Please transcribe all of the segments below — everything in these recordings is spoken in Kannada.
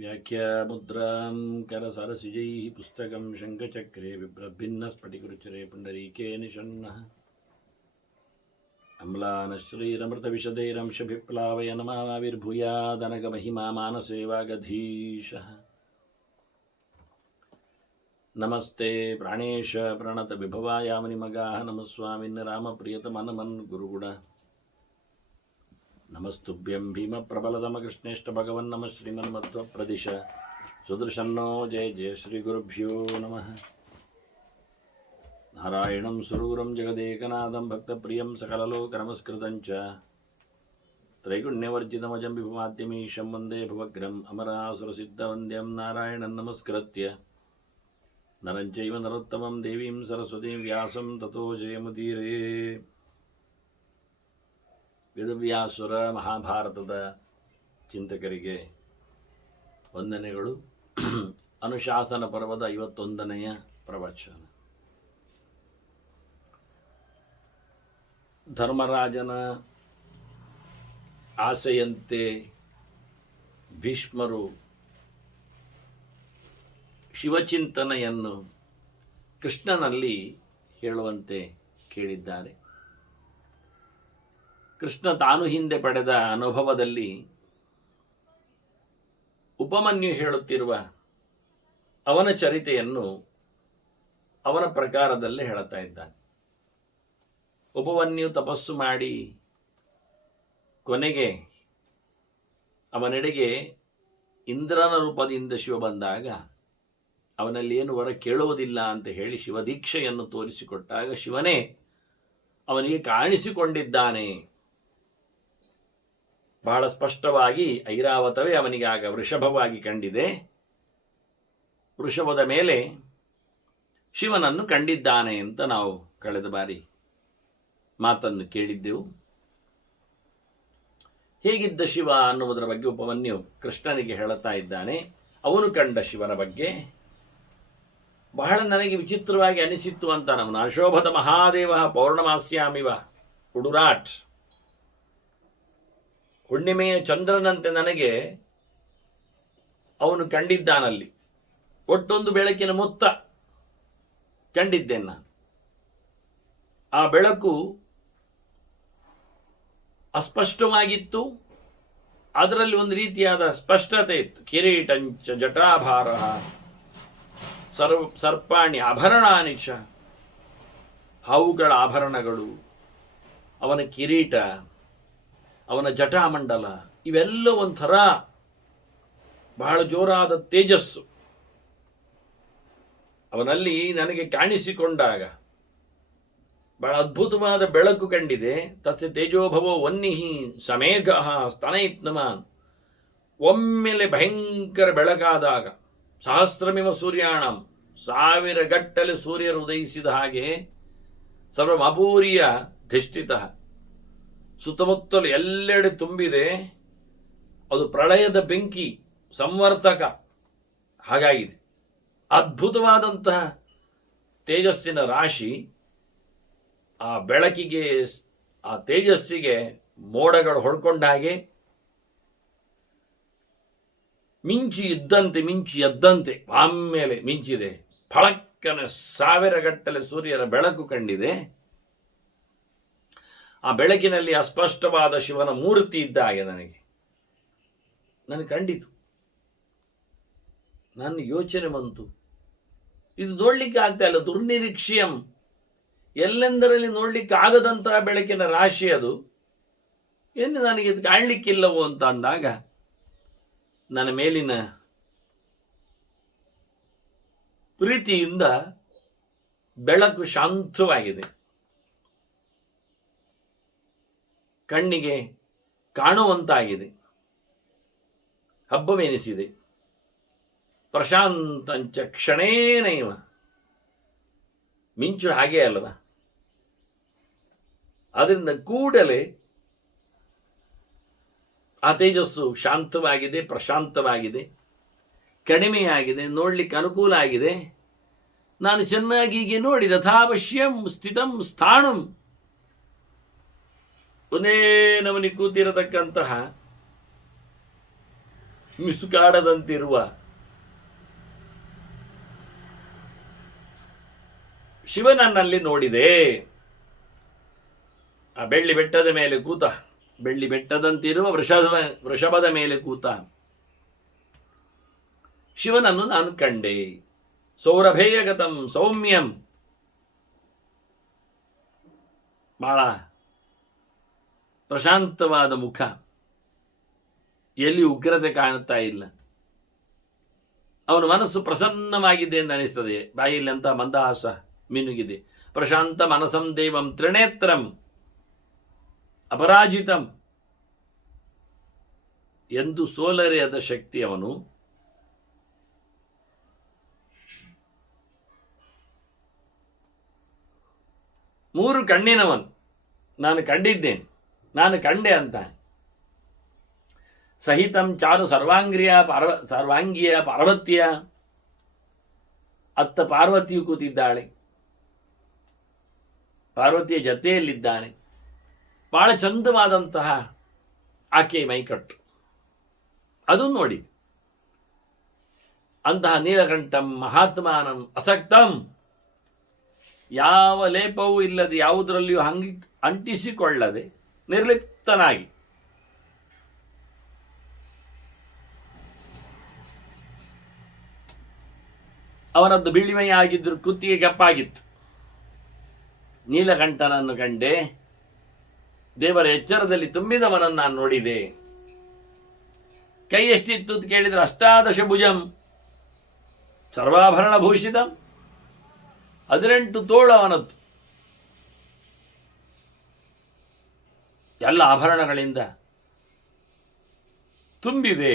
व्याख्यामुद्रां करसरसिजैः पुस्तकं शङ्खचक्रे बिभ्रद्भिन्नस्फटिकरुचिरे पुण्डरीके निषण्णः अम्लानश्रीरमृतविशदैरंशभिप्लावय नमाविर्भूयादनगमहिमा मानसे वागधीशः नमस्ते प्राणेश प्रणतविभवायामनिमगाः नमस्वामिन् रामप्रियतमनमन् गुरुगुण नमस्तुभ्यं भीमप्रबलतमकृष्णेष्ट भगवन् नमः श्रीमन्मध्वप्रदिश सुदर्शन्नो जय जय श्रीगुरुभ्यो नमः नारायणं सुरूरं जगदेकनाथं भक्तप्रियं सकललोकनमस्कृतं च त्रैगुण्यवर्जितमजं विभुमाद्यमीशं वन्दे भवग्रम् अमरासुरसिद्धवन्द्यं नारायणं नमस्कृत्य नरं चैव नरोत्तमं देवीं सरस्वतीं व्यासं ततो जयमुदीरये ವೇದವ್ಯಾಸುರ ಮಹಾಭಾರತದ ಚಿಂತಕರಿಗೆ ವಂದನೆಗಳು. ಅನುಶಾಸನ ಪರ್ವದ 51ನೆಯ ಪ್ರವಚನ. ಧರ್ಮರಾಜನ ಆಸೆಯಂತೆ ಭೀಷ್ಮರು ಶಿವಚಿಂತನೆಯನ್ನು ಕೃಷ್ಣನಲ್ಲಿ ಹೇಳುವಂತೆ ಕೇಳಿದ್ದಾರೆ. ಕೃಷ್ಣ ತಾನು ಹಿಂದೆ ಪಡೆದ ಅನುಭವದಲ್ಲಿ ಉಪಮನ್ಯು ಹೇಳುತ್ತಿರುವ ಅವನ ಚರಿತೆಯನ್ನು ಅವನ ಪ್ರಕಾರದಲ್ಲೇ ಹೇಳುತ್ತಾ ಇದ್ದಾನೆ. ಉಪಮನ್ಯು ತಪಸ್ಸು ಮಾಡಿ ಕೊನೆಗೆ ಅವನೆಡೆಗೆ ಇಂದ್ರನ ರೂಪದಿಂದ ಶಿವ ಬಂದಾಗ ಅವನಲ್ಲಿ ಏನು ವರ ಕೇಳುವುದಿಲ್ಲ ಅಂತ ಹೇಳಿ ಶಿವದೀಕ್ಷೆಯನ್ನು ತೋರಿಸಿಕೊಟ್ಟಾಗ ಶಿವನೇ ಅವನಿಗೆ ಕಾಣಿಸಿಕೊಂಡಿದ್ದಾನೆ. ಬಹಳ ಸ್ಪಷ್ಟವಾಗಿ ಐರಾವತವೇ ಅವನಿಗೆ ಆಗ ವೃಷಭವಾಗಿ ಕಂಡಿದೆ. ವೃಷಭದ ಮೇಲೆ ಶಿವನನ್ನು ಕಂಡಿದ್ದಾನೆ ಅಂತ ನಾವು ಕಳೆದ ಬಾರಿ ಮಾತನ್ನು ಕೇಳಿದ್ದೆವು. ಹೇಗಿದ್ದ ಶಿವ ಅನ್ನುವುದರ ಬಗ್ಗೆ ಉಪಮನ್ಯು ಕೃಷ್ಣನಿಗೆ ಹೇಳುತ್ತಾ ಇದ್ದಾನೆ. ಅವನು ಕಂಡ ಶಿವನ ಬಗ್ಗೆ ಬಹಳ ನನಗೆ ವಿಚಿತ್ರವಾಗಿ ಅನಿಸಿತ್ತು ಅಂತ ಅವನು ಅಶೋಭತ ಮಹಾದೇವ ಪೌರ್ಣಮಾಸ್ಯಾಮಿವ ಉಡುರಾಟ್, ಹುಣ್ಣಿಮೆಯ ಚಂದ್ರನಂತೆ ನನಗೆ ಅವನು ಕಂಡಿದ್ದಾನಲ್ಲಿ. ಒಟ್ಟೊಂದು ಬೆಳಕಿನ ಮೊತ್ತ ಕಂಡಿದ್ದೇನೆ ನಾನು. ಆ ಬೆಳಕು ಅಸ್ಪಷ್ಟವಾಗಿತ್ತು, ಅದರಲ್ಲಿ ಒಂದು ರೀತಿಯಾದ ಸ್ಪಷ್ಟತೆ ಇತ್ತು. ಕಿರೀಟಂಚ ಜಟಾಭಾರ ಸರ್ಪಾಣಿ ಆಭರಣಾನಿ ಚ, ಹಾವುಗಳ ಆಭರಣಗಳು, ಅವನ ಕಿರೀಟ, ಅವನ ಜಟಾಮಂಡಲ, ಇವೆಲ್ಲ ಒಂಥರ ಬಹಳ ಜೋರಾದ ತೇಜಸ್ಸು ಅವನಲ್ಲಿ ನನಗೆ ಕಾಣಿಸಿಕೊಂಡಾಗ. ಬಹಳ ಅದ್ಭುತವಾದ ಬೆಳಕು ಕಂಡಿದೆ. ತಸ್ಯ ತೇಜೋಭವೋ ವನ್ನಿಹಿ ಸಮೇಘ ಸ್ತನಯಿತ್ನಮಾನ್, ಒಮ್ಮೆಲೆ ಭಯಂಕರ ಬೆಳಕಾದಾಗ ಸಹಸ್ರಮಿವ ಸೂರ್ಯಾಣಂ, 1000 ಗಟ್ಟಲೆ ಸೂರ್ಯರು ಉದಯಿಸಿದ ಹಾಗೆ ಸರ್ವಮಪೂರಿಯ ಧಿಷ್ಠಿತ, ಸುತ್ತಮುತ್ತಲು ಎಲ್ಲೆಡೆ ತುಂಬಿದೆ. ಅದು ಪ್ರಳಯದ ಬೆಂಕಿ ಸಂವರ್ತಕ ಹಾಗಾಗಿದೆ. ಅದ್ಭುತವಾದಂತಹ ತೇಜಸ್ಸಿನ ರಾಶಿ. ಆ ಬೆಳಕಿಗೆ, ಆ ತೇಜಸ್ಸಿಗೆ ಮೋಡಗಳು ಹೊಡ್ಕೊಂಡ ಹಾಗೆ ಮಿಂಚಿ ಎದ್ದಂತೆ ಆಮೇಲೆ ಮಿಂಚಿದೆ. ಫಳಕ್ಕನೆ 1000 ಗಟ್ಟಲೆ ಸೂರ್ಯರ ಬೆಳಕು ಕಂಡಿದೆ. ಆ ಬೆಳಕಿನಲ್ಲಿ ಅಸ್ಪಷ್ಟವಾದ ಶಿವನ ಮೂರ್ತಿ ಇದ್ದ ಹಾಗೆ ನನಗೆ ಕಂಡಿತು. ನನ್ನ ಯೋಚನೆ ಬಂತು, ಇದು ನೋಡ್ಲಿಕ್ಕೆ ಆಗ್ತಾ ಇಲ್ಲ. ದುರ್ನಿರೀಕ್ಷ್ಯಂ, ಎಲ್ಲೆಂದರಲ್ಲಿ ನೋಡ್ಲಿಕ್ಕೆ ಆಗದಂತಹ ಬೆಳಕಿನ ರಾಶಿ ಅದು. ಏನು ನನಗೆ ಇದು ಕಾಣಲಿಕ್ಕಿಲ್ಲವೋ ಅಂತ ಅಂದಾಗ ನನ್ನ ಮೇಲಿನ ಪ್ರೀತಿಯಿಂದ ಬೆಳಕು ಶಾಂತವಾಗಿದೆ, ಕಣ್ಣಿಗೆ ಕಾಣುವಂತಾಗಿದೆ, ಹಬ್ಬವೆನಿಸಿದೆ. ಪ್ರಶಾಂತಂಚ ಕ್ಷಣೇನೈವ, ಮಿಂಚು ಹಾಗೆ ಅಲ್ವ, ಅದರಿಂದ ಕೂಡಲೇ ಆ ತೇಜಸ್ಸು ಶಾಂತವಾಗಿದೆ, ಪ್ರಶಾಂತವಾಗಿದೆ, ಕಡಿಮೆಯಾಗಿದೆ, ನೋಡ್ಲಿಕ್ಕೆ ಅನುಕೂಲ ಆಗಿದೆ. ನಾನು ಚೆನ್ನಾಗಿ ಹೀಗೆ ನೋಡಿ ಯಥಾವಶ್ಯಂ ಸ್ಥಿತಂ ಸ್ಥಾಣಂ, ಒಂದೇ ನಮನಿ ಕೂತಿರತಕ್ಕಂತಹ ಮಿಸುಕಾಡದಂತಿರುವ ಶಿವನನ್ನಲ್ಲಿ ನೋಡಿದೆ. ಆ ಬೆಳ್ಳಿ ಬೆಟ್ಟದ ಮೇಲೆ ಕೂತ, ಬೆಳ್ಳಿ ಬೆಟ್ಟದಂತಿರುವ ವೃಷಭದ ಮೇಲೆ ಕೂತ ಶಿವನನ್ನು ನಾನು ಕಂಡೆ. ಸೌರಭೇಯಗತಂ ಸೌಮ್ಯಂ, ಬಹಳ ಪ್ರಶಾಂತವಾದ ಮುಖ, ಎಲ್ಲಿ ಉಗ್ರತೆ ಕಾಣುತ್ತಾ ಇಲ್ಲ. ಅವನ ಮನಸ್ಸು ಪ್ರಸನ್ನವಾಗಿದೆ ಎಂದು ಅನಿಸ್ತದೆ. ಬಾಯಲ್ಲಿ ಅಂತ ಮಂದಹಾಸ ಮಿನುಗಿದೆ. ಪ್ರಶಾಂತ ಮನಸಂ ದೇವಂ ತ್ರಿನೇತ್ರಂ ಅಪರಾಜಿತಂ ಎಂದು ಸೋಲರೆಯದ ಶಕ್ತಿ ಅವನು. ಮೂರು ಕಣ್ಣಿನವನು. ನಾನು ಕಂಡಿದ್ದೇನೆ, ನಾನು ಕಂಡೆ ಅಂತ. ಸಹಿತಂ ಚಾರು ಸರ್ವಾಂಗಿಯ ಪಾರ್ವತಿಯ, ಅತ್ತ ಪಾರ್ವತಿಯು ಕೂತಿದ್ದಾಳೆ, ಪಾರ್ವತಿಯ ಜೊತೆಯಲ್ಲಿದ್ದಾನೆ. ಬಹಳ ಚಂದವಾದಂತಹ ಆಕೆಯ ಮೈಕಟ್ಟು, ಅದು ನೋಡಿ. ಅಂತಹ ನೀಲಕಂಠಂ ಮಹಾತ್ಮಾನಂ ಅಸಕ್ತಂ, ಯಾವ ಲೇಪವೂ ಇಲ್ಲದೆ, ಯಾವುದರಲ್ಲಿಯೂ ಅಂಟಿಸಿಕೊಳ್ಳದೆ ನಿರ್ಲಿಪ್ತನಾಗಿ, ಅವನದ್ದು ಬಿಳಿಮೆಯಾಗಿದ್ದರೂ ಕುತ್ತಿಗೆ ಕಪ್ಪಾಗಿತ್ತು. ನೀಲಕಂಠನನ್ನು ಕಂಡೆ. ದೇವರ ಎಚ್ಚರದಲ್ಲಿ ತುಂಬಿದವನನ್ನು ನಾನು ನೋಡಿದೆ. ಕೈ ಎಷ್ಟಿತ್ತು ಅಂತ ಕೇಳಿದರೆ 18 ಭುಜಂ ಸರ್ವಾಭರಣ ಭೂಷಿತಂ, 18 ತೋಳು ಅವನದ್ದು, ಎಲ್ಲ ಆಭರಣಗಳಿಂದ ತುಂಬಿದೆ.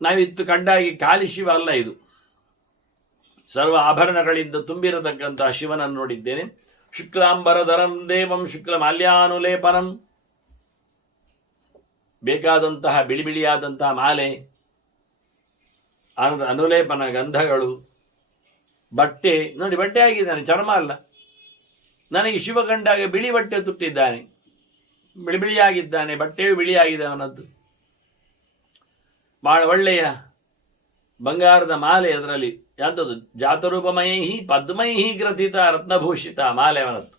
ನಾವಿತ್ತು ಕಂಡಾಗಿ ಖಾಲಿ ಶಿವ ಅಲ್ಲ ಇದು, ಸರ್ವ ಆಭರಣಗಳಿಂದ ತುಂಬಿರತಕ್ಕಂತಹ ಶಿವನನ್ನು ನೋಡಿದ್ದೇನೆ. ಶುಕ್ಲಾಂಬರಧರಂ ದೇವಂ ಶುಕ್ಲ ಮಾಲ್ಯಾನುಲೇಪನಂ, ಬೇಕಾದಂತಹ ಬಿಳಿ ಬಿಳಿಯಾದಂತಹ ಮಾಲೆ, ಅನುಲೇಪನ ಗಂಧಗಳು, ಬಟ್ಟೆ ನೋಡಿ, ಬಟ್ಟೆ ಆಗಿದ್ದಾನೆ, ಚರ್ಮ ಅಲ್ಲ. ನನಗೆ ಶಿವ ಕಂಡಾಗ ಬಿಳಿ ಬಟ್ಟೆ ತುಟ್ಟಿದ್ದಾನೆ, ಬಿಳಿ ಬಿಳಿಯಾಗಿದ್ದಾನೆ, ಬಟ್ಟೆಯೂ ಬಿಳಿಯಾಗಿದೆ ಅವನದ್ದು. ಬಹಳ ಒಳ್ಳೆಯ ಬಂಗಾರದ ಮಾಲೆ, ಅದರಲ್ಲಿ ಯಾತದು ಜಾತರೂಪಮಯೈಹಿ ಪದ್ಮೈಹಿ ಗ್ರಥಿತ ರತ್ನಭೂಷಿತ ಮಾಲೆ ಅವನದ್ದು.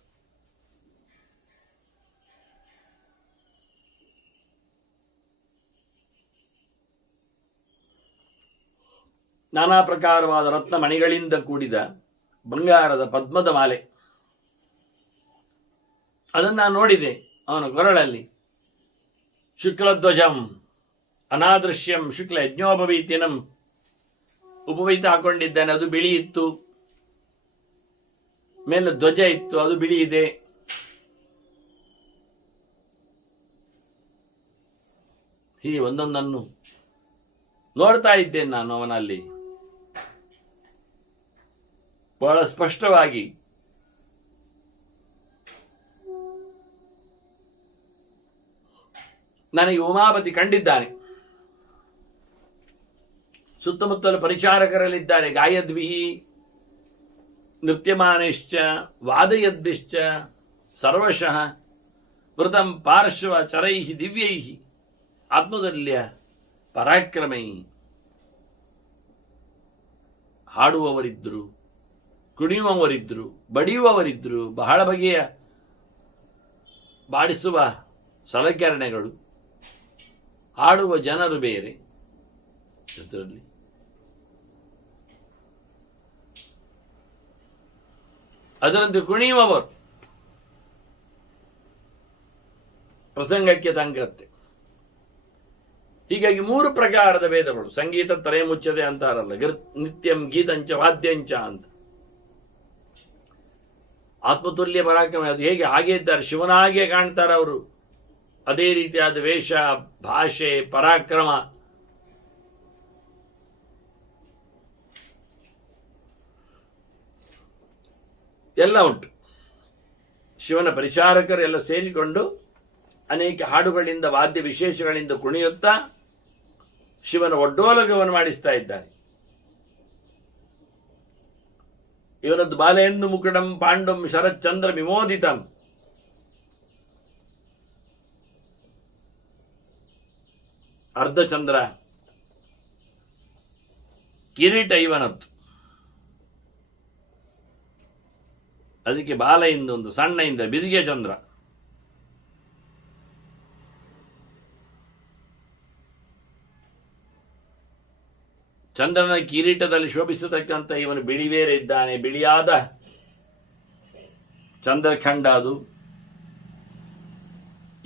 ನಾನಾ ಪ್ರಕಾರವಾದ ರತ್ನ ಮಣಿಗಳಿಂದ ಕೂಡಿದ ಬಂಗಾರದ ಪದ್ಮದ ಮಾಲೆ, ಅದನ್ನು ನಾನು ನೋಡಿದೆ ಅವನ ಕೊರಳಲ್ಲಿ. ಶುಕ್ಲಧ್ವಜಂ ಅನಾದೃಶ್ಯಂ ಶುಕ್ಲ ಯಜ್ಞೋಪವೀತಿನಂ, ಉಪವೀತ ಹಾಕೊಂಡಿದ್ದಾನೆ, ಅದು ಬಿಳಿ ಇತ್ತು. ಮೇಲೆ ಧ್ವಜ ಇತ್ತು, ಅದು ಬಿಳಿ ಇದೆ. ಹೀಗೆ ಒಂದೊಂದನ್ನು ನೋಡ್ತಾ ಇದ್ದೇನೆ ನಾನು ಅವನಲ್ಲಿ ಬಹಳ ಸ್ಪಷ್ಟವಾಗಿ. ನನಗೆ ಉಮಾಪತಿ ಕಂಡಿದ್ದಾನೆ. ಸುತ್ತಮುತ್ತಲು ಪರಿಚಾರಕರಲ್ಲಿದ್ದಾರೆ. ಗಾಯದ್ಭಿ ನೃತ್ಯಮಾನಶ್ಚ ವಾದಯದ್ಭಿಶ್ಚ ಸರ್ವಶಃ ವೃತಂ ಪಾರ್ಶ್ವ ಚರೈ ದಿವ್ಯೈ ಆತ್ಮದಲ್ಯ ಪರಾಕ್ರಮೈ. ಹಾಡುವವರಿದ್ದರು, ಕುಣಿಯುವವರಿದ್ದರು, ಬಡಿಯುವವರಿದ್ದರು, ಬಹಳ ಬಗೆಯ ಬಾಡಿಸುವ ಸಲಕರಣೆಗಳು, ಹಾಡುವ ಜನರು ಬೇರೆ. ಅದರಲ್ಲಿ ಅದರಂತೆ ಕುಣಿಯುವವರು ಪ್ರಸಂಗಕ್ಕೆ ತಂಗತ್ತೆ. ಹೀಗಾಗಿ 3 ಪ್ರಕಾರದ ವೇದಗಳು, ಸಂಗೀತ ತ್ರಯ ಮುಚ್ಚದೆ ಅಂತಾರಲ್ಲ, ನಿತ್ಯಂ ಗೀತಂಚ ವಾದ್ಯಂಚ ಅಂತ. ಆತ್ಮತುಲ್ಯ ಪರಾಕ್ರಮ, ಅದು ಹೇಗೆ ಹಾಗೆ ಇದ್ದಾರೆ, ಶಿವನಾಗೆ ಕಾಣ್ತಾರೆ ಅವರು. ಅದೇ ರೀತಿಯಾದ ವೇಷ, ಭಾಷೆ, ಪರಾಕ್ರಮ ಎಲ್ಲ ಉಂಟು. ಶಿವನ ಪರಿಚಾರಕರೆಲ್ಲ ಸೇರಿಕೊಂಡು ಅನೇಕ ಹಾಡುಗಳಿಂದ, ವಾದ್ಯ ವಿಶೇಷಗಳಿಂದ ಕುಣಿಯುತ್ತಾ ಶಿವನ ಒಡ್ಡೋಲಗವನ್ನು ಮಾಡಿಸ್ತಾ ಇದ್ದಾರೆ. ಇವನದ್ದು ಬಾಲೆಯನ್ನು ಮುಕುಡಂ ಪಾಂಡುಂ ಶರತ್ಚಂದ್ರ ವಿಮೋದಿತಂ. ಅರ್ಧಚಂದ್ರ, ಕಿರೀಟ ಇವನತ್ತು. ಅದಕ್ಕೆ ಬಾಲ ಇಂದೊಂದು, ಸಣ್ಣ ಇಂದ ಬಿದಿಗೆ ಚಂದ್ರ. ಚಂದ್ರನ ಕಿರೀಟದಲ್ಲಿ ಶೋಭಿಸತಕ್ಕಂಥ ಇವನು ಬಿಳಿವೇರೆ ಇದ್ದಾನೆ. ಬಿಳಿಯಾದ ಚಂದ್ರಖಂಡ ಅದು.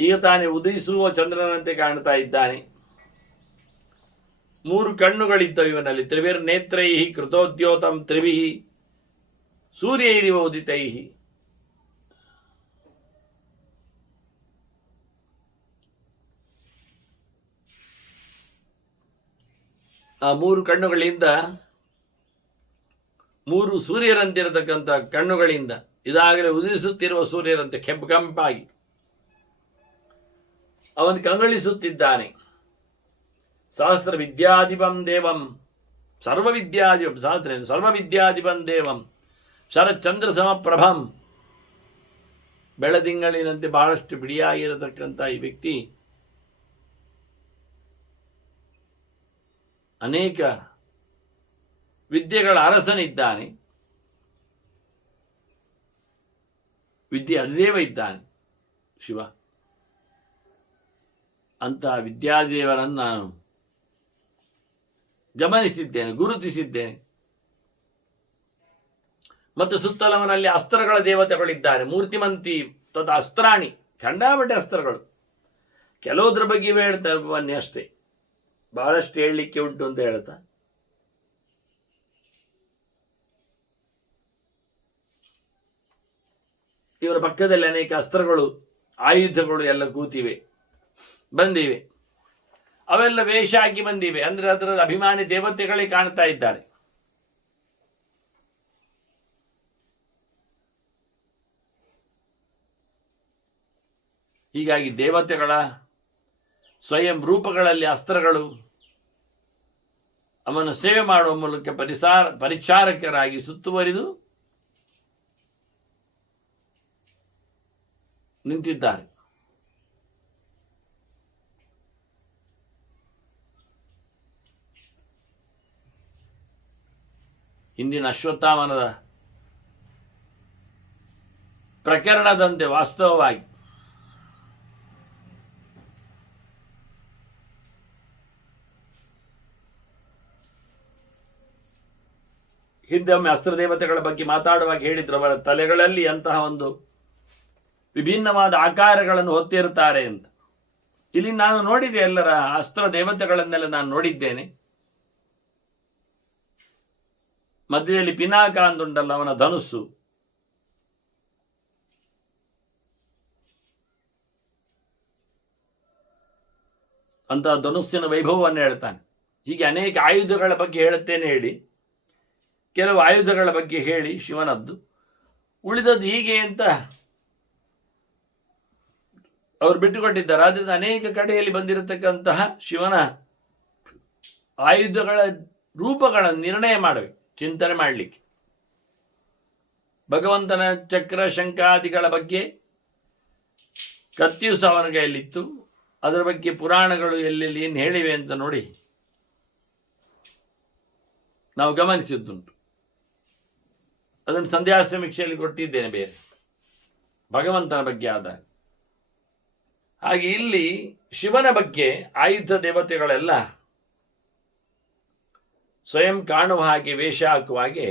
ಈಗ ತಾನೇ ಉದಯಿಸುವ ಚಂದ್ರನಂತೆ ಕಾಣ್ತಾ ಇದ್ದಾನೆ. 3 ಕಣ್ಣುಗಳಿದ್ದವು ಇವನಲ್ಲಿ. ತ್ರಿವಿರ್ ನೇತ್ರೈ ಕೃತೋದ್ಯೋತಂ ತ್ರಿಭಿ ಸೂರ್ಯೈರಿವ ಉದಿತೈ. ಆ 3 ಕಣ್ಣುಗಳಿಂದ, 3 ಸೂರ್ಯರಂತಿರತಕ್ಕಂಥ ಕಣ್ಣುಗಳಿಂದ ಇದಾಗಲೇ ಉದಿಸುತ್ತಿರುವ ಸೂರ್ಯರಂತೆ ಕೆಂಪಾಗಿ ಅವನು ಕಂಗೊಳಿಸುತ್ತಿದ್ದಾನೆ. ಸಹಸ್ರ ವಿದ್ಯಾಧಿಪಂ ದೇವಂ, ಸರ್ವವಿದ್ಯಾಧಿಪಂ ದೇವಂ ಶರಚಂದ್ರ ಸಮಪ್ರಭಂ. ಬೆಳದಿಂಗಳಿನಂತೆ ಬಹಳಷ್ಟು ಬಿಡಿಯಾಗಿರತಕ್ಕಂಥ ಈ ವ್ಯಕ್ತಿ ಅನೇಕ ವಿದ್ಯೆಗಳ ಅರಸನಿದ್ದಾನೆ. ವಿದ್ಯೆ ಅದೇವ ಇದ್ದಾನೆ ಶಿವ. ಅಂತಹ ವಿದ್ಯಾದೇವರನ್ನು ನಾನು ಗಮನಿಸಿದ್ದೇನೆ, ಗುರುತಿಸಿದ್ದೇನೆ. ಮತ್ತು ಸುತ್ತಲವನಲ್ಲಿ ಅಸ್ತ್ರಗಳ ದೇವತೆಗಳಿದ್ದಾರೆ. ಮೂರ್ತಿಮಂತಿ ತದ ಅಸ್ತ್ರಾಣಿ, ಖಂಡಾಬಟ್ಟೆ ಅಸ್ತ್ರಗಳು. ಕೆಲವುದ್ರ ಬಗ್ಗೆ ಹೇಳ್ತಾರೆ ಬನ್ನಿ ಅಷ್ಟೇ, ಬಹಳಷ್ಟು ಹೇಳಲಿಕ್ಕೆ ಉಂಟು ಅಂತ ಹೇಳ್ತಾ ಇವರ ಪಕ್ಕದಲ್ಲಿ ಅನೇಕ ಅಸ್ತ್ರಗಳು, ಆಯುಧಗಳು ಎಲ್ಲ ಕೂತಿವೆ, ಬಂದಿವೆ. ಅವೆಲ್ಲ ವೇಷ ಹಾಕಿ ಬಂದಿವೆ. ಅಂದ್ರೆ ಅದರ ಅಭಿಮಾನಿ ದೇವತೆಗಳೇ ಕಾಣ್ತಾ ಇದ್ದಾರೆ. ಹೀಗಾಗಿ ದೇವತೆಗಳ ಸ್ವಯಂ ರೂಪಗಳಲ್ಲಿ ಅಸ್ತ್ರಗಳು ಅವನ ಸೇವೆ ಮಾಡುವ ಮೂಲಕ ಪರಿಚಾರಕರಾಗಿ ಸುತ್ತುವರಿದು ನಿಂತಿದ್ದಾರೆ. ಹಿಂದಿನ ಅಶ್ವತ್ಥಾಮನದ ಪ್ರಕರಣದಂತೆ ವಾಸ್ತವವಾಗಿ ಹಿಂದೆ ಒಮ್ಮೆ ಅಸ್ತ್ರದೇವತೆಗಳ ಬಗ್ಗೆ ಮಾತಾಡುವಾಗ ಹೇಳಿದ್ರು, ಅವರ ತಲೆಗಳಲ್ಲಿ ಅಂತಹ ಒಂದು ವಿಭಿನ್ನವಾದ ಆಕಾರಗಳನ್ನು ಹೊತ್ತಿರುತ್ತಾರೆ ಅಂತ. ಇಲ್ಲಿ ನಾನು ನೋಡಿದೆ, ಎಲ್ಲರ ಅಸ್ತ್ರ ದೇವತೆಗಳನ್ನೆಲ್ಲ ನಾನು ನೋಡಿದ್ದೇನೆ. ಮಧ್ಯದಲ್ಲಿ ಪಿನಾಕ ಅಂದುಂಟಲ್ಲ, ಅವನ ಧನುಸ್ಸು, ಅಂತಹ ಧನುಸ್ಸಿನ ವೈಭವವನ್ನು ಹೇಳ್ತಾನೆ. ಹೀಗೆ ಅನೇಕ ಆಯುಧಗಳ ಬಗ್ಗೆ ಹೇಳುತ್ತೇನೆ ಹೇಳಿ, ಕೆಲವು ಆಯುಧಗಳ ಬಗ್ಗೆ ಹೇಳಿ ಶಿವನದ್ದು, ಉಳಿದದ್ದು ಹೀಗೆ ಅಂತ ಅವರು ಬಿಟ್ಟುಕೊಟ್ಟಿದ್ದಾರೆ. ಆದ್ದರಿಂದ ಅನೇಕ ಕಡೆಯಲ್ಲಿ ಬಂದಿರತಕ್ಕಂತಹ ಶಿವನ ಆಯುಧಗಳ ರೂಪಗಳನ್ನು ನಿರ್ಣಯ ಮಾಡಬೇಕು, ಚಿಂತನೆ ಮಾಡಲಿಕ್ಕೆ. ಭಗವಂತನ ಚಕ್ರ ಶಂಖಾದಿಗಳ ಬಗ್ಗೆ ಕತ್ತಿಯು ಸಹ ಅವನ ಕೈಯಲ್ಲಿತ್ತು. ಅದರ ಬಗ್ಗೆ ಪುರಾಣಗಳು ಎಲ್ಲೆಲ್ಲಿ ಏನು ಹೇಳಿವೆ ಅಂತ ನೋಡಿ ನಾವು ಗಮನಿಸಿದ್ದುಂಟು. ಅದನ್ನು ಸಂಧ್ಯಾ ಸಮೀಕ್ಷೆಯಲ್ಲಿ ಕೊಟ್ಟಿದ್ದೇನೆ ಬೇರೆ ಭಗವಂತನ ಬಗ್ಗೆ ಆದಾಗ. ಹಾಗೆ ಇಲ್ಲಿ ಶಿವನ ಬಗ್ಗೆ ಆಯುಧ ದೇವತೆಗಳೆಲ್ಲ ಸ್ವಯಂ ಕಾಣುವ ಹಾಗೆ, ವೇಷ ಹಾಕುವ ಹಾಗೆ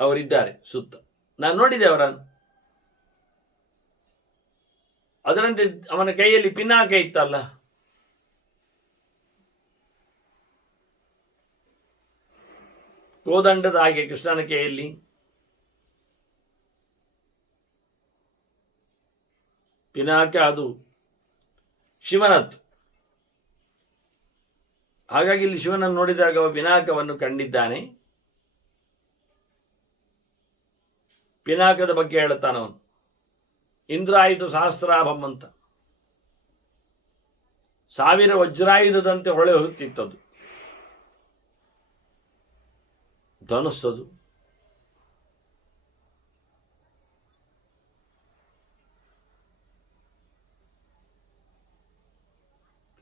ಅವರಿದ್ದಾರೆ ಸುತ್ತ. ನಾನು ನೋಡಿದೆ ಅವರನ್ನು. ಅದರಂತೆ ಅವನ ಕೈಯಲ್ಲಿ ಪಿನಾಕ ಇತ್ತಲ್ಲ, ಕೋದಂಡದ ಹಾಗೆ ಕೃಷ್ಣನ ಕೈಯಲ್ಲಿ ಪಿನಾಕ, ಅದು ಶಿವನದ್ದು. ಹಾಗಾಗಿ ಇಲ್ಲಿ ಶಿವನನ್ನು ನೋಡಿದಾಗ ಅವ ಪಿನಾಕವನ್ನು ಕಂಡಿದ್ದಾನೆ. ಪಿನಾಕದ ಬಗ್ಗೆ ಹೇಳುತ್ತಾನವನು, ಇಂದ್ರಾಯುಧ ಸಹಸ್ರಾಭಂ ಅಂತ. 1000 ವಜ್ರಾಯುಧದಂತೆ ಹೊಳೆ ಹೊತ್ತಿತ್ತದು, ಧನುಸ್ಸದು.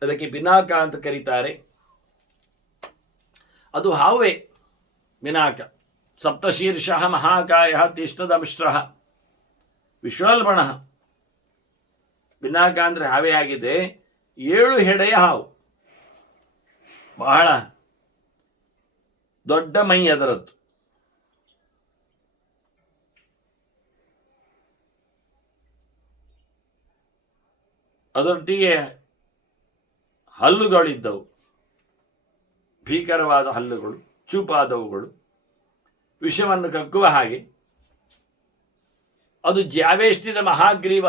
ಅದಕ್ಕೆ ಪಿನಾಕ ಅಂತ ಕರೀತಾರೆ. ಅದು ಹಾವೇ ಪಿನಾಕ. ಸಪ್ತಶೀರ್ಷ ಮಹಾಕಾಯ ತಿಷ್ಠದಮಿಶ್ರ ವಿಶ್ವಲ್ಬಣ. ಪಿನಾಕ ಅಂದರೆ ಹಾವೇ ಆಗಿದೆ. 7 ಹೆಡೆಯ ಹಾವು, ಬಹಳ ದೊಡ್ಡ ಮೈ ಅದರದ್ದು. ಅದರೊಟ್ಟಿಗೆ ಹಲ್ಲುಗಳಿದ್ದವು, ಭೀಕರವಾದ ಹಲ್ಲುಗಳು, ಚೂಪಾದವುಗಳು, ವಿಷವನ್ನು ಕಕ್ಕುವ ಹಾಗೆ. ಅದು ಜ್ಯಾವೇಷ್ಟಿದ ಮಹಾಗ್ರೀವ.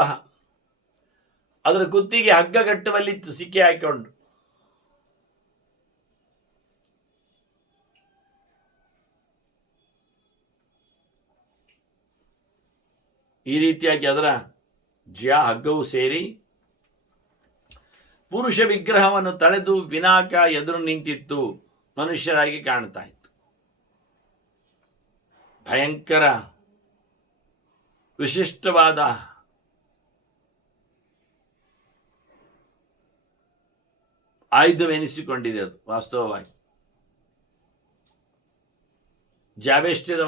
ಅದರ ಕುತ್ತಿಗೆ ಹಗ್ಗ ಕಟ್ಟುವಲ್ಲಿತ್ತು, ಸಿಕ್ಕಿ ಹಾಕಿಕೊಂಡು. ಈ ರೀತಿಯಾಗಿ ಅದರ ಹಗ್ಗವು ಸೇರಿ ಪುರುಷ ವಿಗ್ರಹವನ್ನು ತಳೆದು ಪಿನಾಕ ಎದುರು ನಿಂತಿತ್ತು, ಮನುಷ್ಯರಾಗಿ ಕಾಣ್ತಾ ಇತ್ತು. ಭಯಂಕರ ವಿಶಿಷ್ಟವಾದ ಆಯುಧವೆನಿಸಿಕೊಂಡಿದೆ ಅದು ವಾಸ್ತವವಾಗಿ. ಜಾವೇಷ್ಟಿದ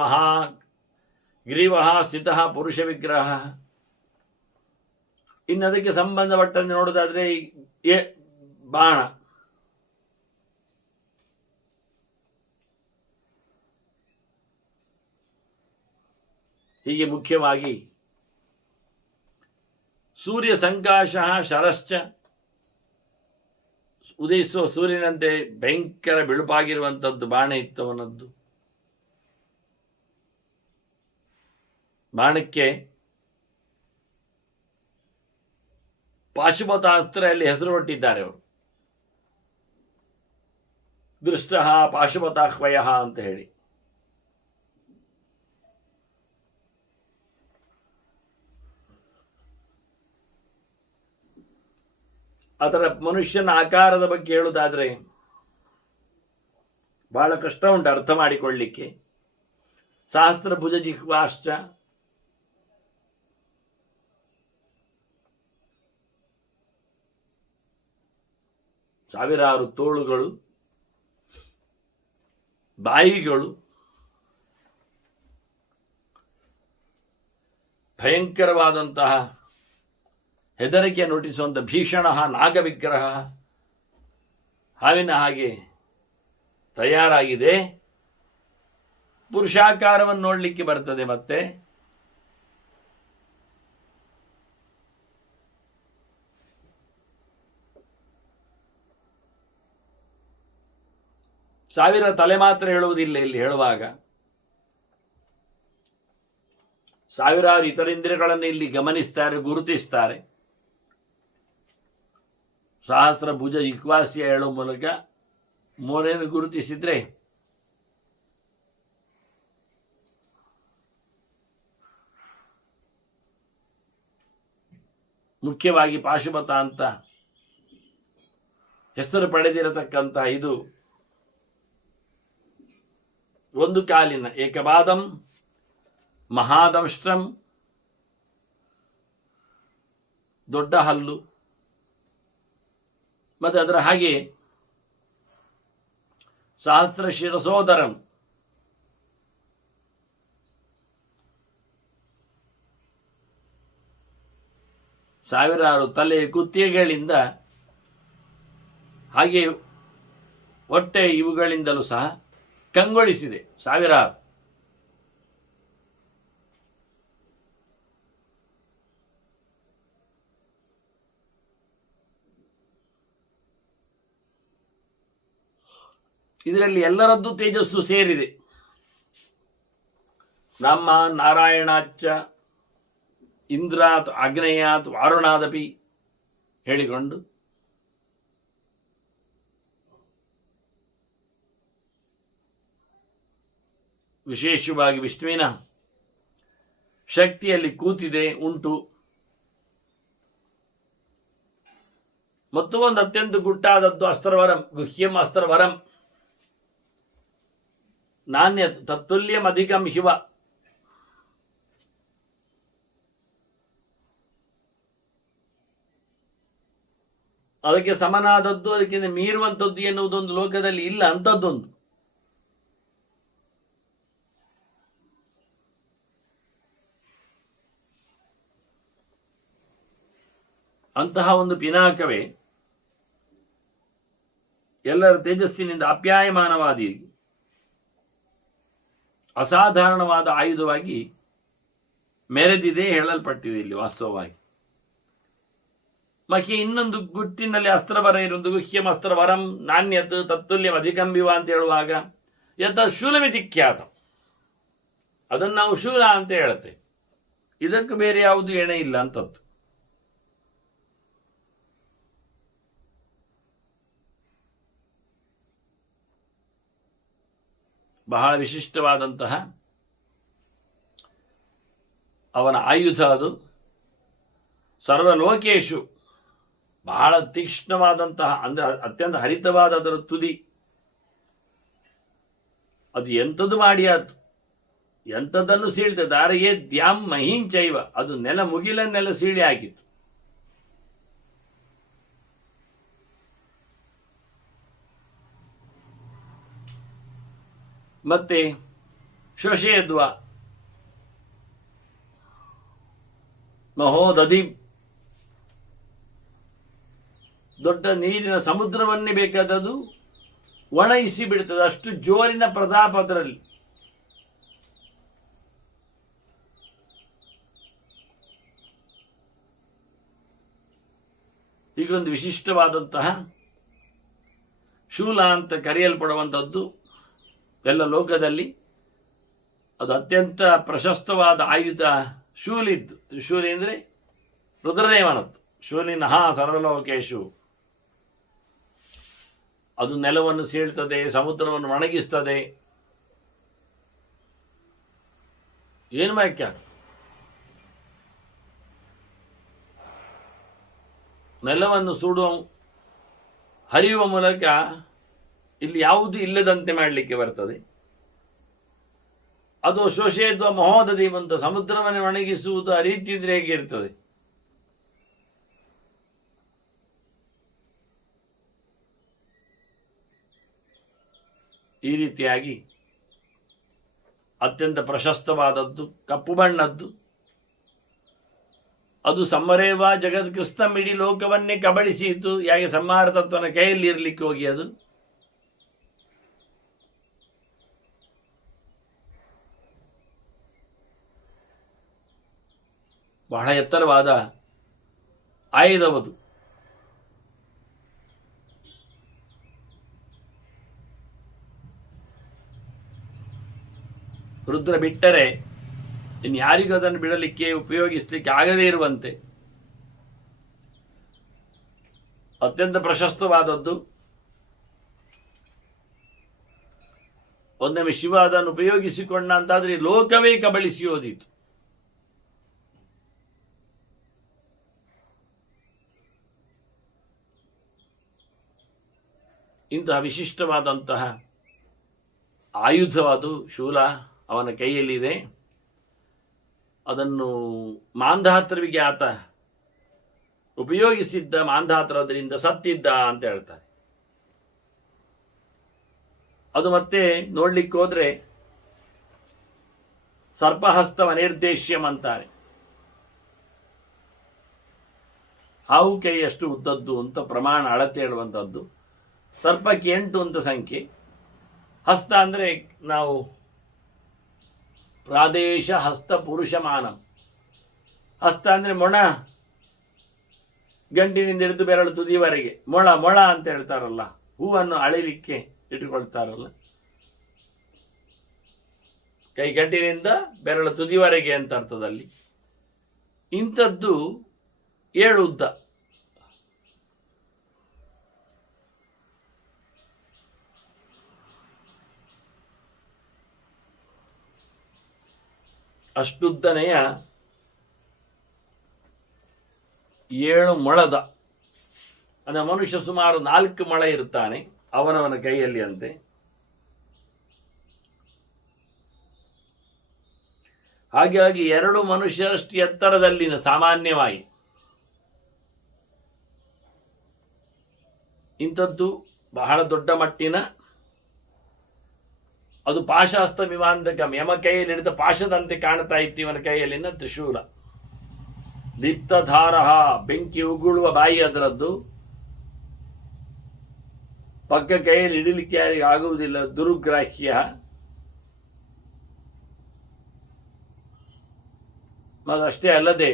ಗ್ರೀವ ಸ್ಥಿತ ಪುರುಷ ವಿಗ್ರಹ. ಇನ್ನು ಅದಕ್ಕೆ ಸಂಬಂಧಪಟ್ಟಂತೆ ನೋಡೋದಾದ್ರೆ ಬಾಣ, ಹೀಗೆ ಮುಖ್ಯವಾಗಿ ಸೂರ್ಯ ಸಂಕಾಶ ಶರಶ್ಚ, ಉದಯಿಸುವ ಸೂರ್ಯನಂತೆ ಭಯಂಕರ ಬಿಳುಪಾಗಿರುವಂಥದ್ದು ಬಾಣ ಇತ್ತು ಅವನದ್ದು. ಬಾಣಕ್ಕೆ ಪಾಶುಪತಾಸ್ತ್ರ ಹೆಸರು ಹೊಟ್ಟಿದ್ದಾರೆ ಅವರು. ದೃಷ್ಟ ಪಾಶುಪತಾಹ್ವಯ ಅಂತ ಹೇಳಿ. ಅದರ ಮನುಷ್ಯನ ಆಕಾರದ ಬಗ್ಗೆ ಹೇಳುವುದಾದ್ರೆ ಬಹಳ ಕಷ್ಟ ಉಂಟು ಅರ್ಥ ಮಾಡಿಕೊಳ್ಳಿಕ್ಕೆ. ಸಹಸ್ರಭುಜ ಜಿಹ್ವಾಶ್ಚ, ಸಾವಿರಾರು ತೋಳುಗಳು, ಬಾಯಿಗಳು, ಭಯಂಕರವಾದಂತಹ ಹೆದರಿಕೆಯನ್ನು ಹುಟ್ಟಿಸುವಂಥ ಭೀಷಣ ನಾಗವಿಗ್ರಹ ಹಾವಿನ ಹಾಗೆ ತಯಾರಾಗಿದೆ. ಪುರುಷಾಕಾರವನ್ನು ನೋಡಲಿಕ್ಕೆ ಬರ್ತದೆ. ಮತ್ತೆ ಸಾವಿರ ತಲೆ ಮಾತ್ರ ಹೇಳುವುದಿಲ್ಲ ಇಲ್ಲಿ ಹೇಳುವಾಗ. ಸಾವಿರಾರು ಇತರ ಇಂದ್ರಿಯಗಳನ್ನು ಇಲ್ಲಿ ಗಮನಿಸ್ತಾರೆ, ಗುರುತಿಸ್ತಾರೆ. ಸಹಸ್ರ ಭುಜ ಇಕ್ವಾಸಿಯ ಹೇಳುವ ಮೂಲಕ ಮೂರನ್ನು ಗುರುತಿಸಿದ್ರೆ ಮುಖ್ಯವಾಗಿ ಪಾಶುಪತ ಅಂತ ಹೆಸರು ಪಡೆದಿರತಕ್ಕಂಥ ಇದು ಒಂದು ಕಾಲಿನ ಏಕಪಾದಂ ಮಹಾದಂಷ್ಟ್ರಂ, ದೊಡ್ಡ ಹಲ್ಲು, ಮತ್ತು ಅದರ ಹಾಗೆ ಸಹಸ್ರ ಶಿರಸೋದರಂ, ಸಾವಿರಾರು ತಲೆ ಕುತ್ತಿಗೆಗಳಿಂದ ಹಾಗೆ ಹೊಟ್ಟೆ ಇವುಗಳಿಂದಲೂ ಸಹ ಕಂಗೊಳಿಸಿದೆ ಸಾವಿರಾರು. ಇದರಲ್ಲಿ ಎಲ್ಲರದ್ದು ತೇಜಸ್ಸು ಸೇರಿದೆ. ನಮ್ಮ ನಾರಾಯಣಾಚ್ಚ ಇಂದ್ರಾತ್ ಆಗ್ನೇಯಾತ್ ವಾರುಣಾದಪಿ ಹೇಳಿಕೊಂಡು ವಿಶೇಷವಾಗಿ ವಿಷ್ಣುವಿನ ಶಕ್ತಿಯಲ್ಲಿ ಕೂತಿದೆ ಉಂಟು. ಮತ್ತು ಒಂದು ಅತ್ಯಂತ ಗುಟ್ಟಾದದ್ದು ಅಸ್ತ್ರವರಂ, ಗುಹ್ಯಂ ಅಸ್ತ್ರವರಂ, ನಾಣ್ಯ ತತ್ತುಲ್ಯಂ ಅಧಿಕಂ ಶಿವ. ಅದಕ್ಕೆ ಸಮನಾದದ್ದು, ಅದಕ್ಕಿಂತ ಮೀರುವಂಥದ್ದು ಎನ್ನುವುದೊಂದು ಲೋಕದಲ್ಲಿ ಇಲ್ಲ. ಅಂಥದ್ದೊಂದು ಅಂತಹ ಒಂದು ಪಿನಾಕವೇ ಎಲ್ಲರ ತೇಜಸ್ಸಿನಿಂದ ಅಪ್ಯಾಯಮಾನವಾದಿ ಅಸಾಧಾರಣವಾದ ಆಯುಧವಾಗಿ ಮೆರೆದಿದೆ, ಹೇಳಲ್ಪಟ್ಟಿದೆ ಇಲ್ಲಿ ವಾಸ್ತವವಾಗಿ. ಮಖಿ ಇನ್ನೊಂದು ಗುಟ್ಟಿನಲ್ಲಿ ಅಸ್ತ್ರವರ ಇರುವುದು ಗುಹ್ಯಂ ಅಸ್ತ್ರವರಂ ನಾಣ್ಯತ್ ತತ್ತುಲ್ಯಂ ಅಧಿಕಂಬಿವ ಅಂತ ಹೇಳುವಾಗ ಯಥ ಶೂಲಮಿತಿ ಖ್ಯಾತ, ಅದನ್ನು ನಾವು ಶೂಲ ಅಂತ ಹೇಳುತ್ತೆ. ಇದಕ್ಕೆ ಬೇರೆ ಯಾವುದು ಎಣೆ ಇಲ್ಲ ಅಂತದ್ದು. ಬಹಳ ವಿಶಿಷ್ಟವಾದಂತಹ ಅವನ ಆಯುಧ ಅದು. ಸರ್ವಲೋಕೇಶು ಬಹಳ ತೀಕ್ಷ್ಣವಾದಂತಹ, ಅಂದರೆ ಅತ್ಯಂತ ಹರಿತವಾದ ಅದರ ತುದಿ. ಅದು ಎಂಥದ್ದು ಮಾಡಿ ಆತು, ಎಂಥದ್ದನ್ನು ಸೀಳ್ತದೆ. ದಾರಿಗೆ ದ್ಯಾಂ ಮಹಿಂಚೈವ, ಅದು ನೆಲ ಮುಗಿಲನ್ನೆಲ್ಲ ಸೀಳಿ ಹಾಕಿತು. ಮತ್ತೆ ಶೋಷೇದ್ವ ಮಹೋದಧಿ, ದೊಡ್ಡ ನೀರಿನ ಸಮುದ್ರವನ್ನೇ ಬೇಕಾದದು ಒಣಗಿಸಿ ಬಿಡ್ತದೆ, ಅಷ್ಟು ಜೋರಿನ ಪ್ರತಾಪ ಅದರಲ್ಲಿ. ಈಗೊಂದು ವಿಶಿಷ್ಟವಾದಂತಹ ಶೂಲ ಅಂತ ಕರೆಯಲ್ಪಡುವಂಥದ್ದು ಎಲ್ಲ ಲೋಕದಲ್ಲಿ ಅದು ಅತ್ಯಂತ ಪ್ರಶಸ್ತವಾದ ಆಯುಧ ಶೂಲಿದ್ದು. ಶೂಲಿ ಅಂದರೆ ರುದ್ರದೇವನದ್ದು. ಶೂಲಿನಃ ಸರ್ವಲೋಕೇಶು, ಅದು ನೆಲವನ್ನು ಸೀಳ್ತದೆ, ಸಮುದ್ರವನ್ನು ಒಣಗಿಸ್ತದೆ. ಏನು ವಾಕ್ಯ, ನೆಲವನ್ನು ಸುಡುವ ಹರಿಯುವ ಮೂಲಕ ಇಲ್ಲಿ ಯಾವುದು ಇಲ್ಲದಂತೆ ಮಾಡಲಿಕ್ಕೆ ಬರ್ತದೆ. ಅದು ಶೋಷೇದ್ವ ಮಹೋದಧಿ ಅಂತ ಸಮುದ್ರವನ್ನು ಒಣಗಿಸುವುದು ಆ ರೀತಿ ಇದ್ರೆ ಹೇಗಿರ್ತದೆ. ಈ ರೀತಿಯಾಗಿ ಅತ್ಯಂತ ಪ್ರಶಸ್ತವಾದದ್ದು, ಕಪ್ಪು ಬಣ್ಣದ್ದು. ಅದು ಸಮ್ಮರೇವ ಜಗತ್ ಕೃಷ್ಣಂ, ಇಡೀ ಲೋಕವನ್ನೇ ಕಬಳಿಸಿತು. ಯಾಕೆ ಸಂಹಾರ ತತ್ವನ ಕೈಯಲ್ಲಿ ಇರಲಿಕ್ಕೆ ಹೋಗಿ ಅದು ಬಹಳ ಎತ್ತರವಾದ ಆಯುಧವದು. ರುದ್ರ ಬಿಟ್ಟರೆ ಇನ್ಯಾರಿಗೂ ಅದನ್ನು ಬಿಡಲಿಕ್ಕೆ ಉಪಯೋಗಿಸಲಿಕ್ಕೆ ಆಗದೇ ಇರುವಂತೆ ಅತ್ಯಂತ ಪ್ರಶಸ್ತವಾದದ್ದು. ಒಮ್ಮೆ ಶಿವ ಅದನ್ನು ಉಪಯೋಗಿಸಿಕೊಂಡ ಅಂತಾದರೆ ಲೋಕವೇ ಕಬಳಿಸಿ ಹೋದಿತು. ಇಂತಹ ವಿಶಿಷ್ಟವಾದಂತಹ ಆಯುಧವಾದು ಶೂಲ ಅವನ ಕೈಯಲ್ಲಿದೆ. ಅದನ್ನು ಮಾಂಧಾತೃವಿಗೆ ಆತ ಉಪಯೋಗಿಸಿದ್ದ. ಮಾಂಧಾತೃ ಅದರಿಂದ ಸತ್ತಿದ್ದ ಅಂತ ಹೇಳ್ತಾರೆ. ಅದು ಮತ್ತೆ ನೋಡ್ಲಿಕ್ಕೆ ಹೋದ್ರೆ ಸರ್ಪಹಸ್ತವ ನಿರ್ದೇಶ್ಯಂ ಅಂತಾರೆ. ಹಾವು ಕೈಯಷ್ಟು ಉದ್ದದ್ದು ಅಂತ ಪ್ರಮಾಣ ಅಳತೆ ಹೇಳುವಂಥದ್ದು. ಸರ್ಪಕ್ಕೆ 8 ಅಂತ ಸಂಖ್ಯೆ. ಹಸ್ತ ಅಂದರೆ ನಾವು ಪ್ರಾದೇಶ ಹಸ್ತ ಪುರುಷಮಾನ. ಹಸ್ತ ಅಂದರೆ ಮೊಣ, ಗಂಟಿನಿಂದ ಹಿಡಿದು ಬೆರಳು ತುದಿವರೆಗೆ ಮೊಳ ಮೊಳ ಅಂತ ಹೇಳ್ತಾರಲ್ಲ, ಹೂವನ್ನು ಅಳಿಲಿಕ್ಕೆ ಇಟ್ಟುಕೊಳ್ತಾರಲ್ಲ, ಕೈ ಗಂಟಿನಿಂದ ಬೆರಳು ತುದಿವರೆಗೆ ಅಂತ ಅರ್ಥದಲ್ಲಿ. ಇಂಥದ್ದು 7 ಉದ್ದ. ಅಷ್ಟುದ್ದನೆಯ 7 ಮೊಳದ, ಅಂದರೆ ಮನುಷ್ಯ ಸುಮಾರು 4 ಮೊಳ ಇರುತ್ತಾನೆ ಅವನವನ ಕೈಯಲ್ಲಿ ಅಂತೆ. ಹಾಗಾಗಿ 2 ಮನುಷ್ಯರಷ್ಟು ಎತ್ತರದಲ್ಲಿನ ಸಾಮಾನ್ಯವಾಗಿ ಇಂಥದ್ದು ಬಹಳ ದೊಡ್ಡ ಮಟ್ಟಿನ, ಅದು ಪಾಶಹಸ್ತ ವಿಮಾನದ ಯಮ ಕೈಯಲ್ಲಿ ಹಿಡಿದ ಪಾಶದಂತೆ ಕಾಣ್ತಾ ಇತ್ತು ಇವನ ಕೈಯಲ್ಲಿನ ತ್ರಿಶೂಲ. ದೀಪ್ತಧಾರಹ, ಬೆಂಕಿ ಉಗುಳುವ ಬಾಯಿ ಅದರದ್ದು. ಪಕ್ಕ ಕೈಯಲ್ಲಿ ಹಿಡಿಲಿಕ್ಕೆ ಯಾರಿಗೆ ಆಗುವುದಿಲ್ಲ, ದುರುಗ್ರಾಹ್ಯ. ಅಷ್ಟೇ ಅಲ್ಲದೆ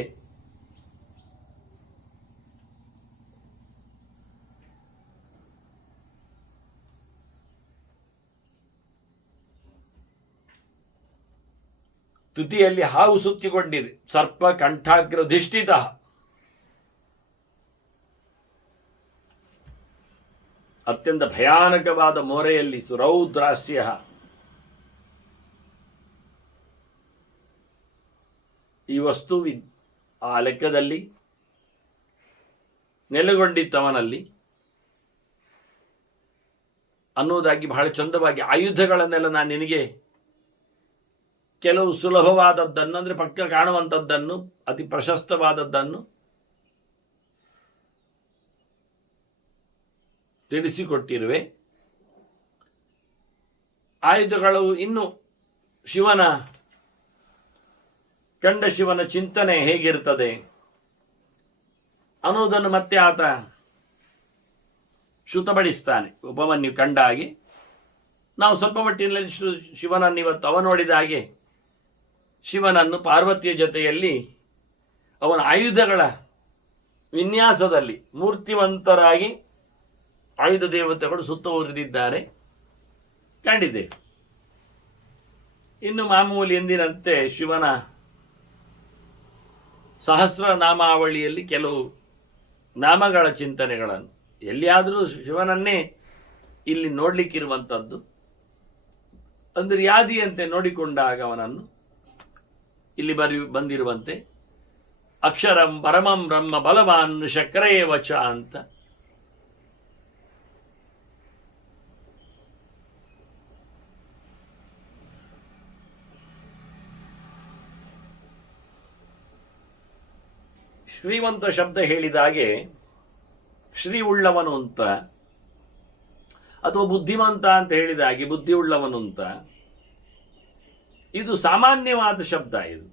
ತುಟಿಯಲ್ಲಿ ಹಾವು ಸುತ್ತಿಕೊಂಡಿದೆ. ಸರ್ಪ ಕಂಠಾಗ್ರಧಿಷ್ಠಿತ, ಅತ್ಯಂತ ಭಯಾನಕವಾದ ಮೋರೆಯಲ್ಲಿ ಸುರೌದ್ರಾಸ್ಯ. ಈ ವಸ್ತು ಆ ಲೆಕ್ಕದಲ್ಲಿ ನೆಲೆಗೊಂಡಿತ್ತವನಲ್ಲಿ ಅನ್ನುವುದಾಗಿ ಬಹಳ ಚಂದವಾಗಿ ಆಯುಧಗಳನ್ನೆಲ್ಲ ನಾನು ನಿನಗೆ ಕೆಲವು ಸುಲಭವಾದದ್ದನ್ನು, ಅಂದರೆ ಪಕ್ಕ ಕಾಣುವಂಥದ್ದನ್ನು, ಅತಿ ಪ್ರಶಸ್ತವಾದದ್ದನ್ನು ತಿಳಿಸಿಕೊಟ್ಟಿರುವೆ. ಆಯುಧಗಳು ಇನ್ನು ಕಂಡ ಶಿವನ ಚಿಂತನೆ ಹೇಗಿರ್ತದೆ ಅನ್ನೋದನ್ನು ಮತ್ತೆ ಆತ ಶ್ರುತಪಡಿಸ್ತಾನೆ. ಉಪಮನ್ಯು ಕಂಡ ಹಾಗೆ ನಾವು ಸ್ವಲ್ಪ ಮಟ್ಟಿನಲ್ಲಿ ಶಿವನನ್ನು ಇವತ್ತು ಅವ ನೋಡಿದ ಹಾಗೆ ಶಿವನನ್ನು ಪಾರ್ವತಿಯ ಜೊತೆಯಲ್ಲಿ ಅವನ ಆಯುಧಗಳ ವಿನ್ಯಾಸದಲ್ಲಿ ಮೂರ್ತಿವಂತರಾಗಿ ಆಯುಧ ದೇವತೆಗಳು ಸುತ್ತುವರಿದಿದ್ದಾರೆ ಕಂಡಿದ್ದೇವೆ. ಇನ್ನು ಮಾಮೂಲಿ ಎಂದಿನಂತೆ ಶಿವನ ಸಹಸ್ರನಾಮಾವಳಿಯಲ್ಲಿ ಕೆಲವು ನಾಮಗಳ ಚಿಂತನೆಗಳನ್ನು, ಎಲ್ಲಿಯಾದರೂ ಶಿವನನ್ನೇ ಇಲ್ಲಿ ನೋಡಲಿಕ್ಕಿರುವಂಥದ್ದು, ಅಂದರೆ ಯಾದಿಯಂತೆ ನೋಡಿಕೊಂಡಾಗ ಅವನನ್ನು ಇಲ್ಲಿ ಬಂದಿರುವಂತೆ ಅಕ್ಷರಂ ಪರಮಂ ಬ್ರಹ್ಮ ಬಲವಾನ್ ಶಕ್ರಯೇ ವಚ ಅಂತ. ಶ್ರೀವಂತ ಶಬ್ದ ಹೇಳಿದಾಗೆ ಶ್ರೀ ಉಳ್ಳವನು ಅಂತ, ಅಥವಾ ಬುದ್ಧಿವಂತ ಅಂತ ಹೇಳಿದಾಗೆ ಬುದ್ಧಿ ಉಳ್ಳವನು ಅಂತ. ಇದು ಸಾಮಾನ್ಯವಾದ ಶಬ್ದ. ಇದು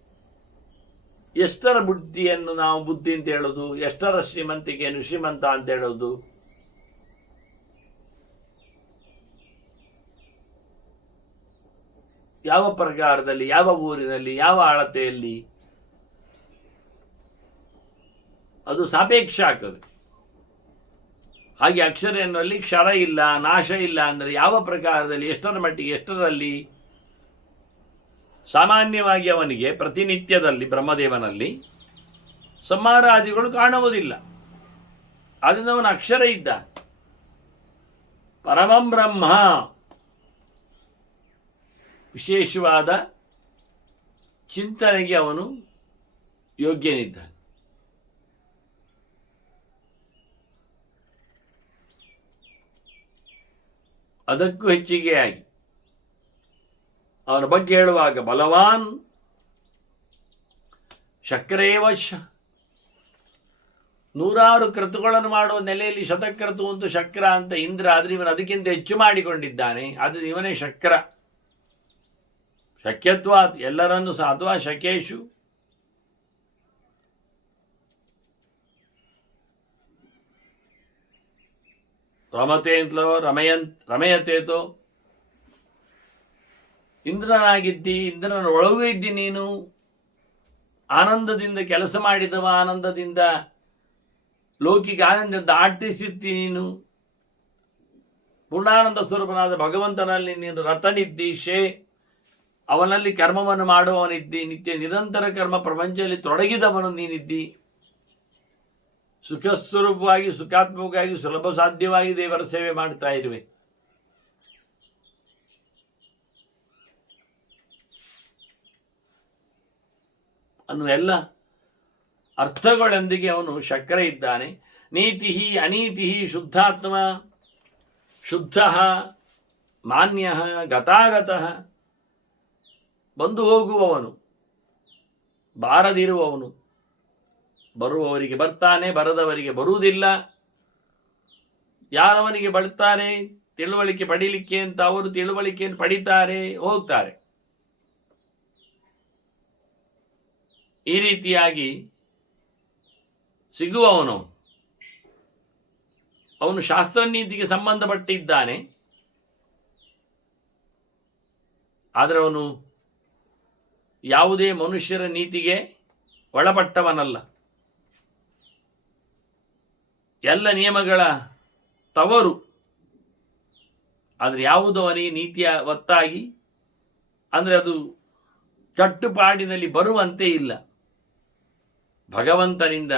ಎಷ್ಟರ ಬುದ್ಧಿಯನ್ನು ನಾವು ಬುದ್ಧಿ ಅಂತ ಹೇಳೋದು, ಎಷ್ಟರ ಶ್ರೀಮಂತಿಕೆಯನ್ನು ಶ್ರೀಮಂತ ಅಂತ ಹೇಳೋದು, ಯಾವ ಪ್ರಕಾರದಲ್ಲಿ, ಯಾವ ಊರಿನಲ್ಲಿ, ಯಾವ ಅಳತೆಯಲ್ಲಿ, ಅದು ಸಾಪೇಕ್ಷ ಆಗ್ತದೆ. ಹಾಗೆ ಅಕ್ಷರ ಎನ್ನುವಲ್ಲಿ ಕ್ಷರ ಇಲ್ಲ, ನಾಶ ಇಲ್ಲ ಅಂದರೆ ಯಾವ ಪ್ರಕಾರದಲ್ಲಿ, ಎಷ್ಟರ ಮಟ್ಟಿಗೆ, ಎಷ್ಟರಲ್ಲಿ. ಸಾಮಾನ್ಯವಾಗಿ ಅವನಿಗೆ ಪ್ರತಿನಿತ್ಯದಲ್ಲಿ ಬ್ರಹ್ಮದೇವನಲ್ಲಿ ಸಂಹಾರಾದಿಗಳು ಕಾಣುವುದಿಲ್ಲ. ಆದ್ದರಿಂದ ಅವನ ಅಕ್ಷರ ಇದ್ದ. ಪರಮಂ ಬ್ರಹ್ಮ, ವಿಶೇಷವಾದ ಚಿಂತನೆಗೆ ಅವನು ಯೋಗ್ಯನಿದ್ದ. ಅದಕ್ಕೂ ಹೆಚ್ಚಿಗೆಯಾಗಿ ಅವನ ಬಗ್ಗೆ ಹೇಳುವಾಗ ಬಲವಾನ್ ಶಕ್ರೇವಶ, ನೂರಾರು ಕ್ರತುಗಳನ್ನು ಮಾಡುವ ನೆಲೆಯಲ್ಲಿ ಶತಕ್ರತು ಅಂತ ಶಕ್ರ ಅಂತ ಇಂದ್ರ, ಆದರೆ ಇವನು ಅದಕ್ಕಿಂತ ಹೆಚ್ಚು ಮಾಡಿಕೊಂಡಿದ್ದಾನೆ. ಅದು ಇವನೇ ಶಕ್ರ. ಶಕ್ಯತ್ವಾತ್ ಎಲ್ಲರನ್ನು ಸಹ, ಅಥವಾ ಶಕೇಶು, ರಮತೆ ಅಂತಲೋ ರಮಯತೇತೋ, ಇಂದ್ರನಾಗಿದ್ದಿ, ಇಂದ್ರನ ಒಳಗೂ ಇದ್ದಿ ನೀನು. ಆನಂದದಿಂದ ಕೆಲಸ ಮಾಡಿದವ, ಆನಂದದಿಂದ ಲೌಕಿಕ ಆನಂದದಿಂದ ಆಟಿಸಿರ್ತಿ ನೀನು. ಪೂರ್ಣಾನಂದ ಸ್ವರೂಪನಾದ ಭಗವಂತನಲ್ಲಿ ನೀನು ರತನಿದ್ದಿ, ಅವನಲ್ಲಿ ಕರ್ಮವನ್ನು ಮಾಡುವವನಿದ್ದಿ. ನಿತ್ಯ ನಿರಂತರ ಕರ್ಮ ಪ್ರಪಂಚದಲ್ಲಿ ತೊಡಗಿದವನು ನೀನಿದ್ದಿ. ಸುಖಸ್ವರೂಪವಾಗಿ, ಸುಖಾತ್ಮಕವಾಗಿ, ಸುಲಭ ಸಾಧ್ಯವಾಗಿ ದೇವರ ಸೇವೆ ಮಾಡ್ತಾ ಇರುವೆ. ಅನ್ನುವ ಎಲ್ಲ ಅರ್ಥಗಳೊಂದಿಗೆ ಅವನು ಶಕ್ರ ಇದ್ದಾನೆ. ನೀತಿ ಅನೀತಿ ಶುದ್ಧಾತ್ಮ, ಶುದ್ಧ ಮಾನ್ಯ ಗತಾಗತಃ, ಬಂದು ಹೋಗುವವನು, ಬಾರದಿರುವವನು. ಬರುವವರಿಗೆ ಬರ್ತಾನೆ, ಬರದವರಿಗೆ ಬರುವುದಿಲ್ಲ. ಯಾರವನಿಗೆ ಬಳ್ತಾರೆ ತಿಳುವಳಿಕೆ ಪಡೀಲಿಕ್ಕೆ ಅಂತ ಅವರು ತಿಳುವಳಿಕೆಯನ್ನು ಪಡಿತಾರೆ, ಹೋಗ್ತಾರೆ. ಈ ರೀತಿಯಾಗಿ ಸಿಗುವವನು ಅವನು ಶಾಸ್ತ್ರ ನೀತಿಗೆ ಸಂಬಂಧಪಟ್ಟಿದ್ದಾನೆ, ಆದರೆ ಅವನು ಯಾವುದೇ ಮನುಷ್ಯರ ನೀತಿಗೆ ಒಳಪಟ್ಟವನಲ್ಲ. ಎಲ್ಲ ನಿಯಮಗಳ ತವರು, ಆದರೆ ಯಾವುದು ಅವನಿಗೆ ನೀತಿಯ ಒತ್ತಾಗಿ ಅಂದರೆ ಅದು ಕಟ್ಟುಪಾಡಿನಲ್ಲಿ ಬರುವಂತೆ ಇಲ್ಲ. ಭಗವಂತನಿಂದ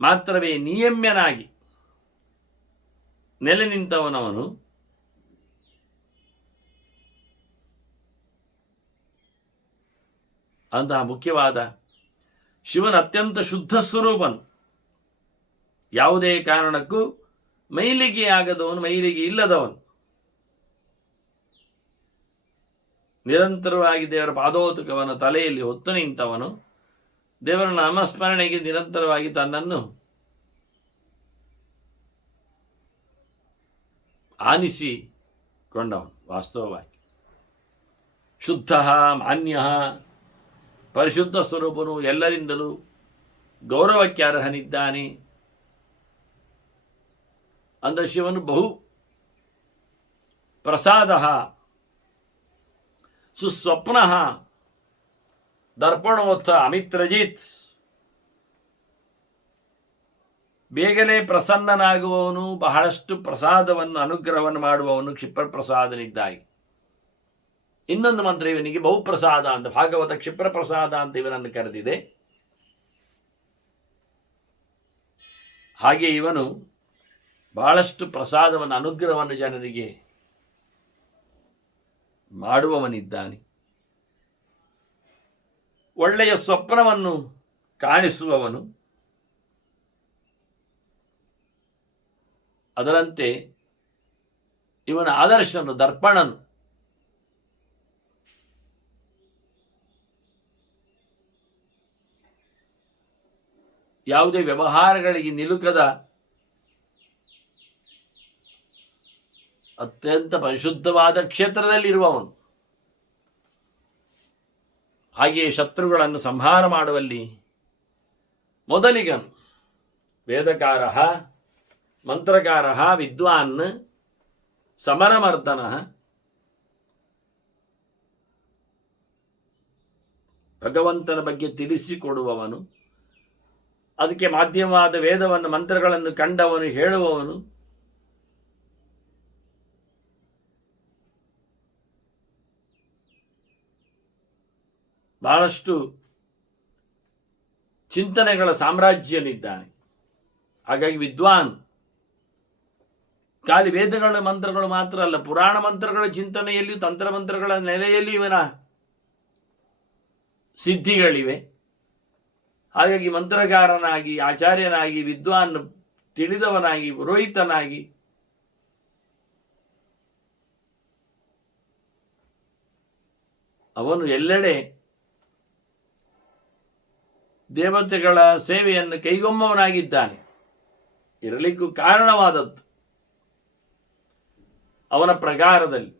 ಮಾತ್ರವೇ ನಿಯಮ್ಯನಾಗಿ ನೆಲೆ ನಿಂತವನವನು. ಅಂತಹ ಮುಖ್ಯವಾದ ಶಿವನ ಅತ್ಯಂತ ಶುದ್ಧ ಸ್ವರೂಪನು, ಯಾವುದೇ ಕಾರಣಕ್ಕೂ ಮೈಲಿಗೆ ಆಗದವನು, ಮೈಲಿಗೆ ಇಲ್ಲದವನು, ನಿರಂತರವಾಗಿ ದೇವರ ಪಾದೋತಕವನ್ನು ತಲೆಯಲ್ಲಿ ಹೊತ್ತು ನಿಂತವನು, ದೇವರ ನಾಮಸ್ಮರಣೆಗೆ ನಿರಂತರವಾಗಿ ತನ್ನನ್ನು ಆನಿಸಿಕೊಂಡವನು. ವಾಸ್ತವವಾಗಿ ಶುದ್ಧ ಮಾನ್ಯ ಪರಿಶುದ್ಧ ಸ್ವರೂಪನು, ಎಲ್ಲರಿಂದಲೂ ಗೌರವಕ್ಕೆ ಅರ್ಹನಿದ್ದಾನೆ. ಅಂದ ಶಿವನು ಬಹು ಪ್ರಸಾದ ಸುಸ್ವಪ್ನ ದರ್ಪಣೋತ್ಥ ಅಮಿತ್ರಜಿತ್. ಬೇಗನೆ ಪ್ರಸನ್ನನಾಗುವವನು, ಬಹಳಷ್ಟು ಪ್ರಸಾದವನ್ನು ಅನುಗ್ರಹವನ್ನು ಮಾಡುವವನು ಕ್ಷಿಪ್ರಪ್ರಸಾದನಿದ್ದಾಗಿ. ಇನ್ನೊಂದು ಮಂತ್ರ ಇವನಿಗೆ ಬಹುಪ್ರಸಾದ ಅಂತ, ಭಾಗವತ ಕ್ಷಿಪ್ರಪ್ರಸಾದ ಅಂತ ಇವನನ್ನು ಕರೆದಿದೆ. ಹಾಗೆ ಇವನು ಬಹಳಷ್ಟು ಪ್ರಸಾದವನ್ನು ಅನುಗ್ರಹವನ್ನು ಜನರಿಗೆ ಮಾಡುವವನಿದ್ದಾನೆ. ಒಳ್ಳೆಯ ಸ್ವಪ್ನವನ್ನು ಕಾಣಿಸುವವನು, ಅದರಂತೆ ಇವನ ಆದರ್ಶನು ದರ್ಪಣನು. ಯಾವುದೇ ವ್ಯವಹಾರಗಳಿಗೆ ನಿಲುಕದ ಅತ್ಯಂತ ಪರಿಶುದ್ಧವಾದ ಕ್ಷೇತ್ರದಲ್ಲಿರುವವನು. ಹಾಗೆಯೇ ಶತ್ರುಗಳನ್ನು ಸಂಹಾರ ಮಾಡುವಲ್ಲಿ ಮೊದಲಿಗನು. ವೇದಕಾರ, ಮಂತ್ರಕಾರ, ವಿದ್ವಾನ್, ಸಮರಮರ್ದನ, ಭಗವಂತನ ಬಗ್ಗೆ ತಿಳಿಸಿಕೊಡುವವನು, ಅದಕ್ಕೆ ಮಾಧ್ಯಮವಾದ ವೇದವನ್ನು ಮಂತ್ರಗಳನ್ನು ಕಂಡವನು, ಹೇಳುವವನು, ಬಹಳಷ್ಟು ಚಿಂತನೆಗಳ ಸಾಮ್ರಾಜ್ಯನಿದ್ದಾನೆ. ಹಾಗಾಗಿ ವಿದ್ವಾನ್ ಖಾಲಿ ವೇದಗಳ ಮಂತ್ರಗಳು ಮಾತ್ರ ಅಲ್ಲ, ಪುರಾಣ ಮಂತ್ರಗಳ ಚಿಂತನೆಯಲ್ಲಿಯೂ ತಂತ್ರಮಂತ್ರಗಳ ನೆಲೆಯಲ್ಲಿ ಇವನ ಸಿದ್ಧಿಗಳಿವೆ. ಹಾಗಾಗಿ ಮಂತ್ರಗಾರನಾಗಿ, ಆಚಾರ್ಯನಾಗಿ, ವಿದ್ವಾನ್, ತಿಳಿದವನಾಗಿ, ಪುರೋಹಿತನಾಗಿ ಅವನು ಎಲ್ಲೆಡೆ ದೇವತೆಗಳ ಸೇವೆಯನ್ನು ಕೈಗೊಮ್ಮವನಾಗಿದ್ದಾನೆ. ಇರಲಿಕ್ಕೂ ಕಾರಣವಾದದ್ದು ಅವನ ಪ್ರಕಾರದಲ್ಲಿ.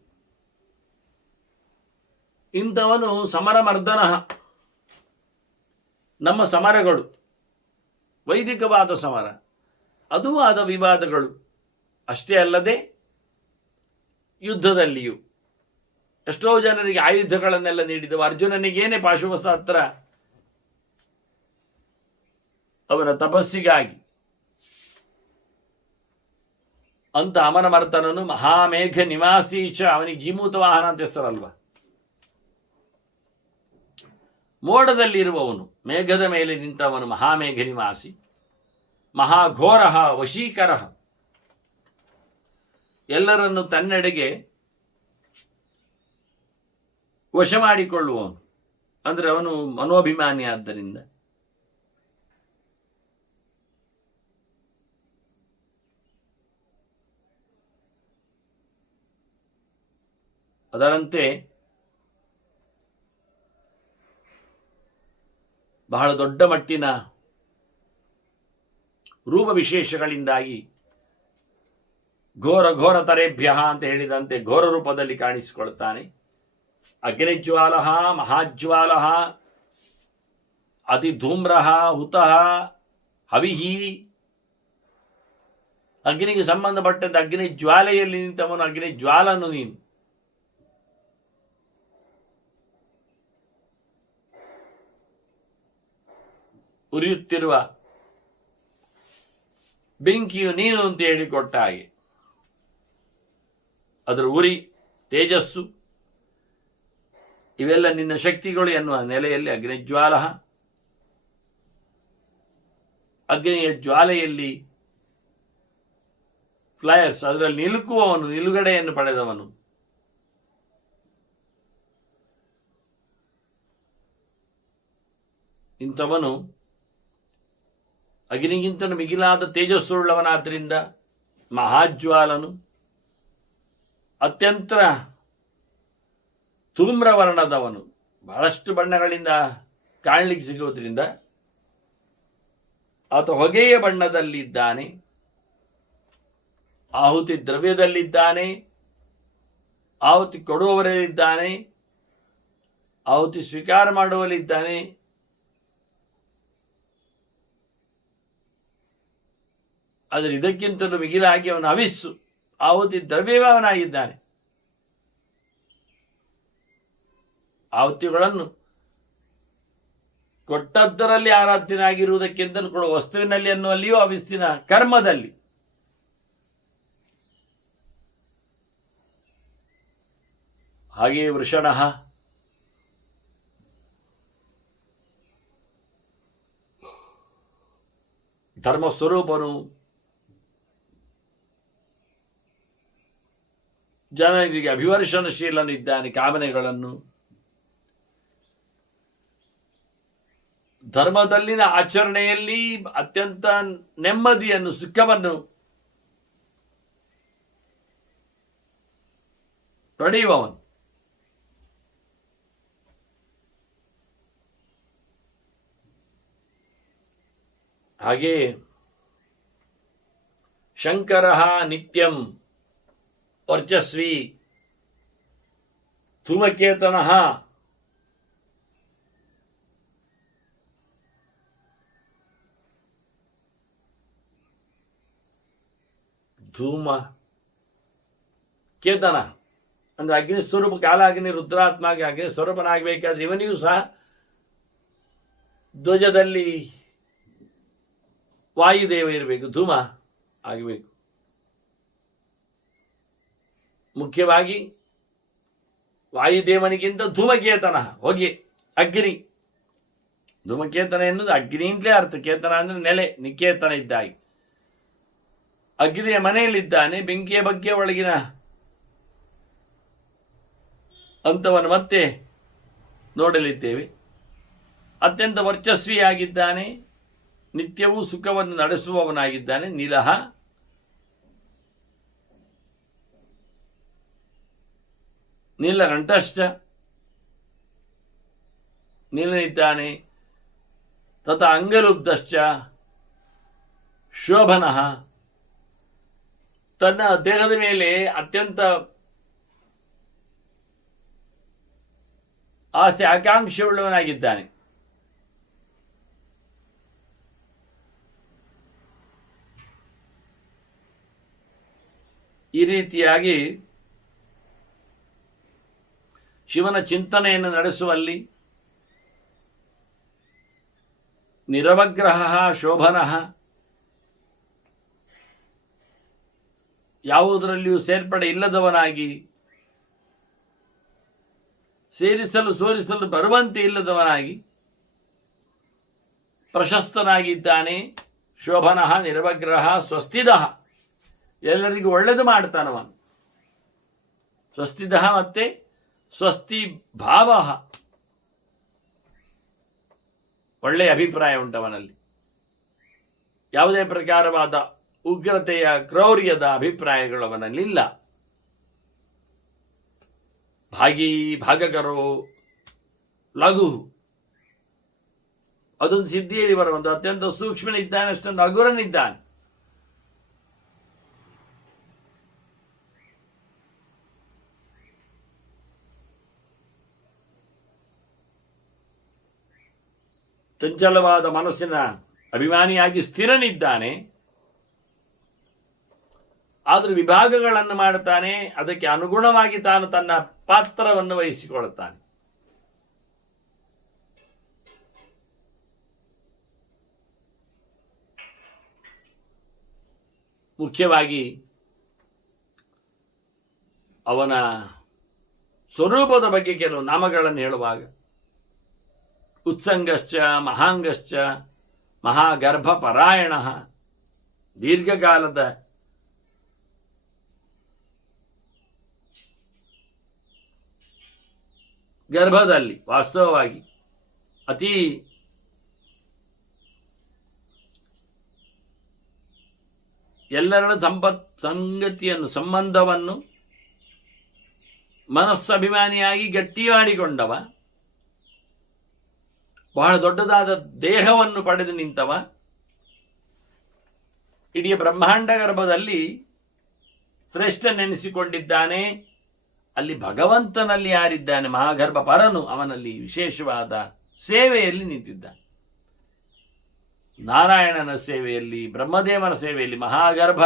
ಇಂಥವನು ಸಮರಮರ್ದನ. ನಮ್ಮ ಸಮರಗಳು ವೈದಿಕವಾದ ಸಮರ, ಅದೂ ಆದ ವಿವಾದಗಳು ಅಷ್ಟೇ ಅಲ್ಲದೆ ಯುದ್ಧದಲ್ಲಿಯೂ ಎಷ್ಟೋ ಜನರಿಗೆ ಆಯುಧಗಳನ್ನೆಲ್ಲ ನೀಡಿದವ. ಅರ್ಜುನನಿಗೇನೆ ಪಾಶುಪತಾಸ್ತ್ರ ಅವನ ತಪಸ್ಸಿಗಾಗಿ. ಅಂತ ಅಮನಮರ್ತನನು ಮಹಾಮೇಘ ನಿವಾಸೀಚ, ಅವನಿಗೆ ಜೀಮೂತ ವಾಹನ ಅಂತ ಹೆಸರಲ್ವ. ಮೋಡದಲ್ಲಿರುವವನು, ಮೇಘದ ಮೇಲೆ ನಿಂತವನು ಮಹಾಮೇಘ ನಿವಾಸಿ. ಮಹಾಘೋರ ವಶೀಕರ, ಎಲ್ಲರನ್ನು ತನ್ನೆಡೆಗೆ ವಶ ಮಾಡಿಕೊಳ್ಳುವವನು. ಅಂದರೆ ಅವನು ಮನೋಭಿಮಾನಿ. ಆದ್ದರಿಂದ ಅದರಂತೆ ಬಹಳ ದೊಡ್ಡ ಮಟ್ಟಿನ ರೂಪ ವಿಶೇಷಗಳಿಂದಾಗಿ ಘೋರ ಘೋರ ತರೇಭ್ಯ ಅಂತ ಹೇಳಿದಂತೆ ಘೋರ ರೂಪದಲ್ಲಿ ಕಾಣಿಸಿಕೊಳ್ತಾನೆ. ಅಗ್ನಿಜ್ವಾಲ ಮಹಾಜ್ವಾಲ ಅತಿ ಧೂಮ್ರ ಹುತಃ ಹವಿಹಿ. ಅಗ್ನಿಗೆ ಸಂಬಂಧಪಟ್ಟಂತೆ ಅಗ್ನಿ ಜ್ವಾಲೆಯಲ್ಲಿ ನಿಂತವನು, ಅಗ್ನಿ ಜ್ವಾಲನು ನೀನು. ಉರಿಯುತ್ತಿರುವ ಬೆಂಕಿಯು ನೀನು ಅಂತ ಹೇಳಿಕೊಟ್ಟ ಹಾಗೆ ಅದರ ಉರಿ, ತೇಜಸ್ಸು ಇವೆಲ್ಲ ನಿನ್ನ ಶಕ್ತಿಗಳು ಎನ್ನುವ ನೆಲೆಯಲ್ಲಿ ಅಗ್ನಿಜ್ವಾಲ, ಅಗ್ನಿಯ ಜ್ವಾಲೆಯಲ್ಲಿ ಫ್ಲೈಯರ್ಸ್, ಅದರಲ್ಲಿ ನಿಲುಕುವವನು, ನಿಲುಗಡೆಯನ್ನು ಪಡೆದವನು. ಇಂಥವನು ಅಗ್ನಿಗಿಂತಲೂ ಮಿಗಿಲಾದ ತೇಜಸ್ಸುಳ್ಳವನಾದ್ದರಿಂದ ಮಹಾಜ್ವಾಲನು. ಅತ್ಯಂತ ಧೂಮ್ರವರ್ಣದವನು, ಬಹಳಷ್ಟು ಬಣ್ಣಗಳಿಂದ ಕಾಣಲಿಕ್ಕೆ ಸಿಗುವುದರಿಂದ ಆತ ಹೊಗೆಯ ಬಣ್ಣದಲ್ಲಿದ್ದಾನೆ, ಆಹುತಿ ದ್ರವ್ಯದಲ್ಲಿದ್ದಾನೆ, ಆಹುತಿ ಕೊಡುವವರಲ್ಲಿದ್ದಾನೆ, ಆಹುತಿ ಸ್ವೀಕಾರ ಮಾಡುವಲ್ಲಿದ್ದಾನೆ. ಆದರೆ ಇದಕ್ಕಿಂತಲೂ ಮಿಗಿಲಾಗಿ ಅವನು ಹವಿಸ್ಸು, ಆಹುತಿ ದ್ರವ್ಯವೇ ಅವನಾಗಿದ್ದಾನೆ. ಆಹುತಿಗಳನ್ನು ಕೊಟ್ಟದ್ದರಲ್ಲಿ ಆರಾಧ್ಯನಾಗಿರುವುದಕ್ಕಿಂತಲೂ ಕೂಡ ವಸ್ತುವಿನಲ್ಲಿ ಅನ್ನುವಲ್ಲಿಯೂ ಹವಿಸ್ಸಿನ ಕರ್ಮದಲ್ಲಿ. ಹಾಗೆಯೇ ವೃಷಣಃ ಧರ್ಮಸ್ವರೂಪನು, ಜನರಿಗೆ ಅಭಿವರ್ಷಣಶೀಲನಿದ್ದಾನೆ. ಕಾಮನೆಗಳನ್ನು, ಧರ್ಮದಲ್ಲಿನ ಆಚರಣೆಯಲ್ಲಿ ಅತ್ಯಂತ ನೆಮ್ಮದಿಯನ್ನು, ಸುಖವನ್ನು ಪಡೆಯುವವನು. ಹಾಗೆ ಶಂಕರ ನಿತ್ಯಂ ವರ್ಚಸ್ವಿ ಧೂಮಕೇತನ ಕೇತನ ಅಂದ್ರೆ ಅಗ್ನಿ ಸ್ವರೂಪ, ಕಾಲಾಗ್ನಿ ರುದ್ರಾತ್ಮಗೆ ಅಗ್ನಿ ಸ್ವರೂಪನಾಗಬೇಕಾದ್ರೆ ಇವನಿಗೂ ಸಹ ಧ್ವಜದಲ್ಲಿ ವಾಯುದೇವ ಇರಬೇಕು, ಧೂಮ ಆಗಬೇಕು. ಮುಖ್ಯವಾಗಿ ವಾಯುದೇವನಿಗಿಂತ ಧೂಮಕೇತನ, ಹೊಗೆ, ಅಗ್ನಿ. ಧೂಮಕೇತನ ಎನ್ನುವುದು ಅಗ್ನಿಯಿಂದಲೇ ಅರ್ಥ. ಕೇತನ ಅಂದ್ರೆ ನೆಲೆ, ನಿಕೇತನ ಇದ್ದಾಗಿ. ಅಗ್ನಿಯ ಮನೆಯಲ್ಲಿದ್ದಾನೆ, ಬೆಂಕಿಯ ಬಗ್ಗೆ ಒಳಗಿನ ಅಂತವನ್ನು ಮತ್ತೆ ನೋಡಲಿದ್ದೇವೆ. ಅತ್ಯಂತ ವರ್ಚಸ್ವಿಯಾಗಿದ್ದಾನೆ, ನಿತ್ಯವೂ ಸುಖವನ್ನು ನಡೆಸುವವನಾಗಿದ್ದಾನೆ. ನೀಲಹ ನೀಲಕಂಠಶ್ಚ, ನೀಲನಿದ್ದಾನೆ. ತಥಾ ಅಂಗಲುಬ್ಧಶ್ಚ ಶೋಭನಃ, ತನ್ನ ದೇಹದ ಮೇಲೆ ಅತ್ಯಂತ ಆಸೆ ಆಕಾಂಕ್ಷೆ ಉಳ್ಳವನಾಗಿದ್ದಾನೆ. ಈ ರೀತಿಯಾಗಿ ಶಿವನ ಚಿಂತನೆಯನ್ನು ನಡೆಸುವಲ್ಲಿ ನಿರವಗ್ರಹ ಶೋಭನಃ, ಯಾವುದರಲ್ಲಿಯೂ ಸೇರ್ಪಡೆ ಇಲ್ಲದವನಾಗಿ, ಸೇರಿಸಲು ಸೋರಿಸಲು ಬರುವಂತೆ ಇಲ್ಲದವನಾಗಿ ಪ್ರಶಸ್ತನಾಗಿದ್ದಾನೆ. ಶೋಭನಃ ನಿರವಗ್ರಹ ಸ್ವಸ್ತಿದಃ, ಎಲ್ಲರಿಗೂ ಒಳ್ಳೆಯದು ಮಾಡ್ತಾನವನು. ಸ್ವಸ್ತಿದಃ ಮತ್ತೆ ಸ್ವಸ್ತಿ ಭಾವ, ಒಳ್ಳೆಯ ಅಭಿಪ್ರಾಯ ಉಂಟವನಲ್ಲಿ. ಯಾವುದೇ ಪ್ರಕಾರವಾದ ಉಗ್ರತೆಯ, ಕ್ರೌರ್ಯದ ಅಭಿಪ್ರಾಯಗಳು ಅವನಲ್ಲಿಲ್ಲ. ಭಾಗಿ ಭಾಗಕರೋ ಲಘು, ಅದೊಂದು ಸಿದ್ಧಿಯಲ್ಲಿ ಬರುವಂತ ಅತ್ಯಂತ ಸೂಕ್ಷ್ಮನಿದ್ದಾನೆ, ಅಷ್ಟೊಂದು ಹಗುರನಿದ್ದಾನೆ. ಚಂಚಲವಾದ ಮನಸ್ಸಿನ ಅಭಿಮಾನಿಯಾಗಿ ಸ್ಥಿರನಿದ್ದಾನೆ. ಆದರೂ ವಿಭಾಗಗಳನ್ನು ಮಾಡುತ್ತಾನೆ, ಅದಕ್ಕೆ ಅನುಗುಣವಾಗಿ ತಾನು ತನ್ನ ಪಾತ್ರವನ್ನು ವಹಿಸಿಕೊಳ್ಳುತ್ತಾನೆ. ಮುಖ್ಯವಾಗಿ ಅವನ ಸ್ವರೂಪದ ಬಗ್ಗೆ ಕೆಲವು ನಾಮಗಳನ್ನು ಹೇಳುವಾಗ ಉತ್ಸಂಗಶ್ಚ ಮಹಾಂಗಶ್ಚ ಮಹಾಗರ್ಭಪರಾಯಣ, ದೀರ್ಘಕಾಲದ ಗರ್ಭದಲ್ಲಿ ವಾಸ್ತವವಾಗಿ ಅತಿ ಎಲ್ಲರ ಸಂಗತಿಯನ್ನು ಸಂಬಂಧವನ್ನು ಮನಸ್ಸಭಿಮಾನಿಯಾಗಿ ಗಟ್ಟಿ ಮಾಡಿಕೊಂಡವ, ಬಹಳ ದೊಡ್ಡದಾದ ದೇಹವನ್ನು ಪಡೆದು ನಿಂತವ, ಇಡೀ ಬ್ರಹ್ಮಾಂಡ ಗರ್ಭದಲ್ಲಿ ಶ್ರೇಷ್ಠನೆನಿಸಿಕೊಂಡಿದ್ದಾನೆ. ಅಲ್ಲಿ ಭಗವಂತನಲ್ಲಿ ಯಾರಿದ್ದಾನೆ, ಮಹಾಗರ್ಭ ಪರನು, ಅವನಲ್ಲಿ ವಿಶೇಷವಾದ ಸೇವೆಯಲ್ಲಿ ನಿಂತಿದ್ದಾನೆ. ನಾರಾಯಣನ ಸೇವೆಯಲ್ಲಿ, ಬ್ರಹ್ಮದೇವನ ಸೇವೆಯಲ್ಲಿ ಮಹಾಗರ್ಭ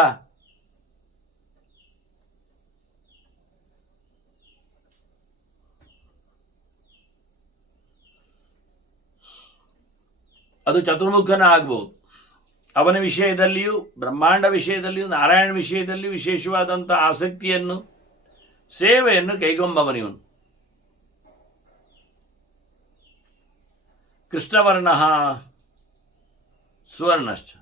ಅದು ಚತುರ್ಮುಖನ ಆಗ್ಬೋದು. ಅವನ ವಿಷಯದಲ್ಲಿಯೂ, ಬ್ರಹ್ಮಾಂಡ ವಿಷಯದಲ್ಲಿಯೂ, ನಾರಾಯಣ ವಿಷಯದಲ್ಲಿಯೂ ವಿಶೇಷವಾದಂಥ ಆಸಕ್ತಿಯನ್ನು, ಸೇವೆಯನ್ನು ಕೈಗೊಂಬವನಿವನು. ಕೃಷ್ಣವರ್ಣ ಸುವರ್ಣಶ್ಚ,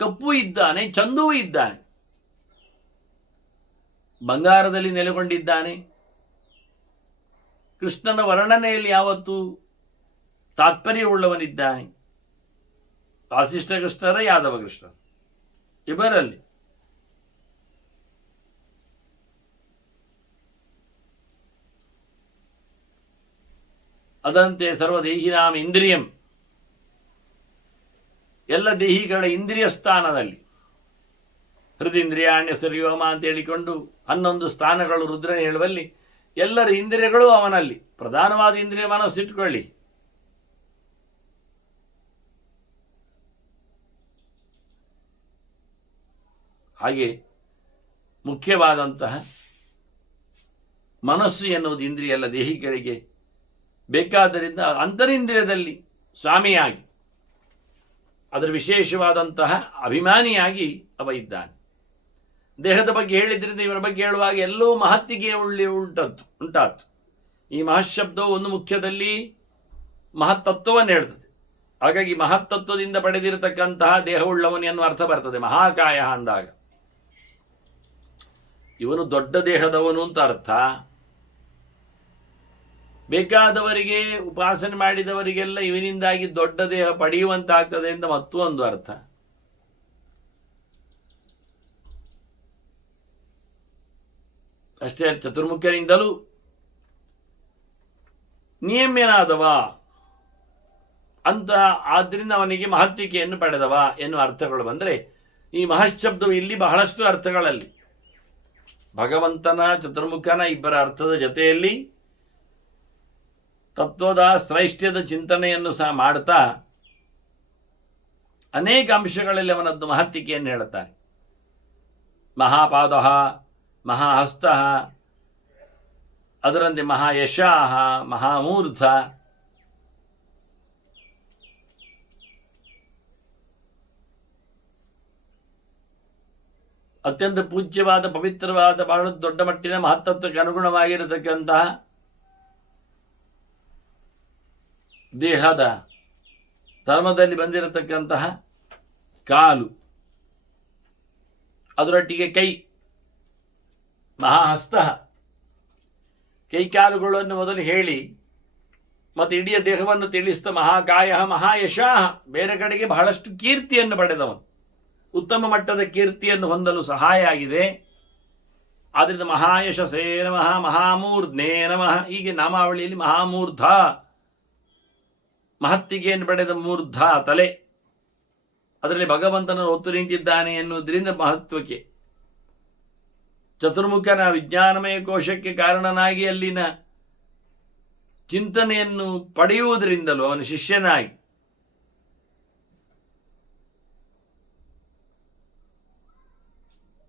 ಕಪ್ಪು ಇದ್ದಾನೆ, ಚಂದೂ ಇದ್ದಾನೆ, ಬಂಗಾರದಲ್ಲಿ ನೆಲೆಗೊಂಡಿದ್ದಾನೆ. ಕೃಷ್ಣನ ವರ್ಣನೆಯಲ್ಲಿ ಯಾವತ್ತೂ ತಾತ್ಪರ್ಯವುಳ್ಳವನಿದ್ದಾನೆ. ವಾಸಿಷ್ಠ ಕೃಷ್ಣರ, ಯಾದವ ಕೃಷ್ಣ ಇವರಲ್ಲಿ ಅದಂತೆ ಸರ್ವದೇಹಿನಾಮ ಇಂದ್ರಿಯಂ, ಎಲ್ಲ ದೇಹಿಗಳ ಇಂದ್ರಿಯ ಸ್ಥಾನದಲ್ಲಿ ಹೃದಿಂದ್ರಿಯಾಣ್ಯ ಸರಿಯೋಮ ಅಂತ ಹೇಳಿಕೊಂಡು 11 ಸ್ಥಾನಗಳು ರುದ್ರನ ಹೇಳುವಲ್ಲಿ ಎಲ್ಲರ ಇಂದ್ರಿಯಗಳು ಅವನಲ್ಲಿ. ಪ್ರಧಾನವಾದ ಇಂದ್ರಿಯ ಮನಸ್ಸಿಟ್ಕೊಳ್ಳಿ. ಹಾಗೆ ಮುಖ್ಯವಾದಂತಹ ಮನಸ್ಸು ಎನ್ನುವುದು ಇಂದ್ರಿಯ ಎಲ್ಲ ದೇಹಿಗಳಿಗೆ ಬೇಕಾದ್ದರಿಂದ ಅಂತರಿಂದ್ರಿಯದಲ್ಲಿ ಸ್ವಾಮಿಯಾಗಿ, ಅದರ ವಿಶೇಷವಾದಂತಹ ಅಭಿಮಾನಿಯಾಗಿ ಅವ ಇದ್ದಾನೆ. ದೇಹದ ಬಗ್ಗೆ ಹೇಳಿದ್ರಿಂದ ಇವರ ಬಗ್ಗೆ ಹೇಳುವಾಗ ಎಲ್ಲವೂ ಮಹತ್ತಿಗೆ ಉಂಟಾತು. ಈ ಮಹಶಬ್ದವು ಒಂದು ಮುಖ್ಯದಲ್ಲಿ ಮಹತ್ತತ್ವವನ್ನು ಹೇಳ್ತದೆ. ಹಾಗಾಗಿ ಮಹತ್ತತ್ವದಿಂದ ಪಡೆದಿರತಕ್ಕಂತಹ ದೇಹವುಳ್ಳವನು ಎನ್ನುವ ಅರ್ಥ ಬರ್ತದೆ ಮಹಾಕಾಯ ಅಂದಾಗ. ಇವನು ದೊಡ್ಡ ದೇಹದವನು ಅಂತ ಅರ್ಥ. ಬೇಕಾದವರಿಗೆ, ಉಪಾಸನೆ ಮಾಡಿದವರಿಗೆಲ್ಲ ಇವನಿಂದಾಗಿ ದೊಡ್ಡ ದೇಹ ಪಡೆಯುವಂತಾಗ್ತದೆ ಅಂತ ಮತ್ತೊಂದು ಅರ್ಥ. ಅಷ್ಟೇ, ಚತುರ್ಮುಖನಿಂದಲೂ ನಿಯಮ್ಯನಾದವ ಅಂತ, ಆದ್ದರಿಂದ ಅವನಿಗೆ ಮಹತ್ತಿಕೆಯನ್ನು ಪಡೆದವ ಎನ್ನುವ ಅರ್ಥಗಳು ಬಂದರೆ, ಈ ಮಹಶಬ್ದವು ಇಲ್ಲಿ ಬಹಳಷ್ಟು ಅರ್ಥಗಳಲ್ಲಿ ಭಗವಂತನ, ಚತುರ್ಮುಖನ ಇಬ್ಬರ ಅರ್ಥದ ಜೊತೆಯಲ್ಲಿ ತತ್ವದ ಶ್ರೈಷ್ಠ್ಯದ ಚಿಂತನೆಯನ್ನು ಸಹ ಮಾಡ್ತಾ ಅನೇಕ ಅಂಶಗಳಲ್ಲಿ ಅವನದ್ದು ಮಹತ್ತಿಕೆಯನ್ನು ಹೇಳುತ್ತಾರೆ. ಮಹಾಪಾದ, ಮಹಾಹಸ್ತ, ಅದರಂತೆ ಮಹಾಯಶಾಹ, ಮಹಾಮೂರ್ಧ, ಅತ್ಯಂತ ಪೂಜ್ಯವಾದ, ಪವಿತ್ರವಾದ, ಬಹಳ ದೊಡ್ಡ ಮಟ್ಟಿನ ಮಹತ್ತತ್ವಕ್ಕೆ ಅನುಗುಣವಾಗಿರತಕ್ಕಂತಹ ದೇಹದ ಧರ್ಮದಲ್ಲಿ ಬಂದಿರತಕ್ಕಂತಹ ಕಾಲು, ಅದರೊಟ್ಟಿಗೆ ಕೈ, ಮಹಾಹಸ್ತ, ಕೈಕಾಲುಗಳನ್ನು ಮೊದಲು ಹೇಳಿ ಮತ್ತು ಇಡೀ ದೇಹವನ್ನು ತಿಳಿಸಿದ ಮಹಾಕಾಯ, ಮಹಾಯಶಾಹ, ಬೇರೆ ಕಡೆಗೆ ಬಹಳಷ್ಟು ಕೀರ್ತಿಯನ್ನು ಪಡೆದವನು, ಉತ್ತಮ ಮಟ್ಟದ ಕೀರ್ತಿಯನ್ನು ಹೊಂದಲು ಸಹಾಯ ಆಗಿದೆ. ಆದ್ದರಿಂದ ಮಹಾಯಶಸೇ ನಮಃ, ಮಹಾಮೂರ್ಧ್ನೇ ನಮಃ, ಹೀಗೆ ನಾಮಾವಳಿಯಲ್ಲಿ ಮಹಾಮೂರ್ಧ, ಮಹತ್ತಿಗೆಯನ್ನು ಪಡೆದ ಮೂರ್ಧ ತಲೆ, ಅದರಲ್ಲಿ ಭಗವಂತನನ್ನು ಹೊತ್ತು ನಿಂತಿದ್ದಾನೆ ಎನ್ನುವುದರಿಂದ ಮಹತ್ವಕ್ಕೆ. ಚತುರ್ಮುಖನ ವಿಜ್ಞಾನಮಯ ಕೋಶಕ್ಕೆ ಕಾರಣನಾಗಿ ಅಲ್ಲಿನ ಚಿಂತನೆಯನ್ನು ಪಡೆಯುವುದರಿಂದಲೂ ಅವನ ಶಿಷ್ಯನಾಗಿ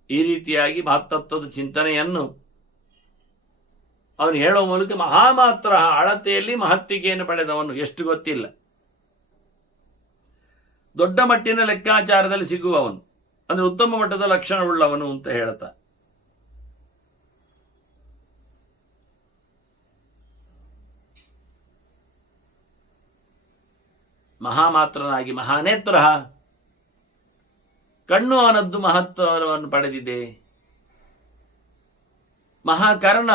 ಈ ರೀತಿಯಾಗಿ ಮಹತ್ತತ್ವದ ಚಿಂತನೆಯನ್ನು ಅವನು ಹೇಳುವ ಮೂಲಕ ಮಹಾಮಾತ್ರ ಅಳತೆಯಲ್ಲಿ ಮಹತ್ತಿಗೆಯನ್ನು ಪಡೆದವನು ಎಷ್ಟು ಗೊತ್ತಿಲ್ಲ. ದೊಡ್ಡ ಮಟ್ಟಿನ ಲೆಕ್ಕಾಚಾರದಲ್ಲಿ ಸಿಗುವವನು ಅಂದರೆ ಉತ್ತಮ ಮಟ್ಟದ ಲಕ್ಷಣವುಳ್ಳವನು ಅಂತ ಹೇಳ್ತಾ ಮಹಾಮಾತ್ರನಾಗಿ ಮಹಾನೇತ್ರ ಕಣ್ಣು ಅವನದ್ದು ಮಹತ್ವವನ್ನು ಪಡೆದಿದೆ. ಮಹಾಕರ್ಣ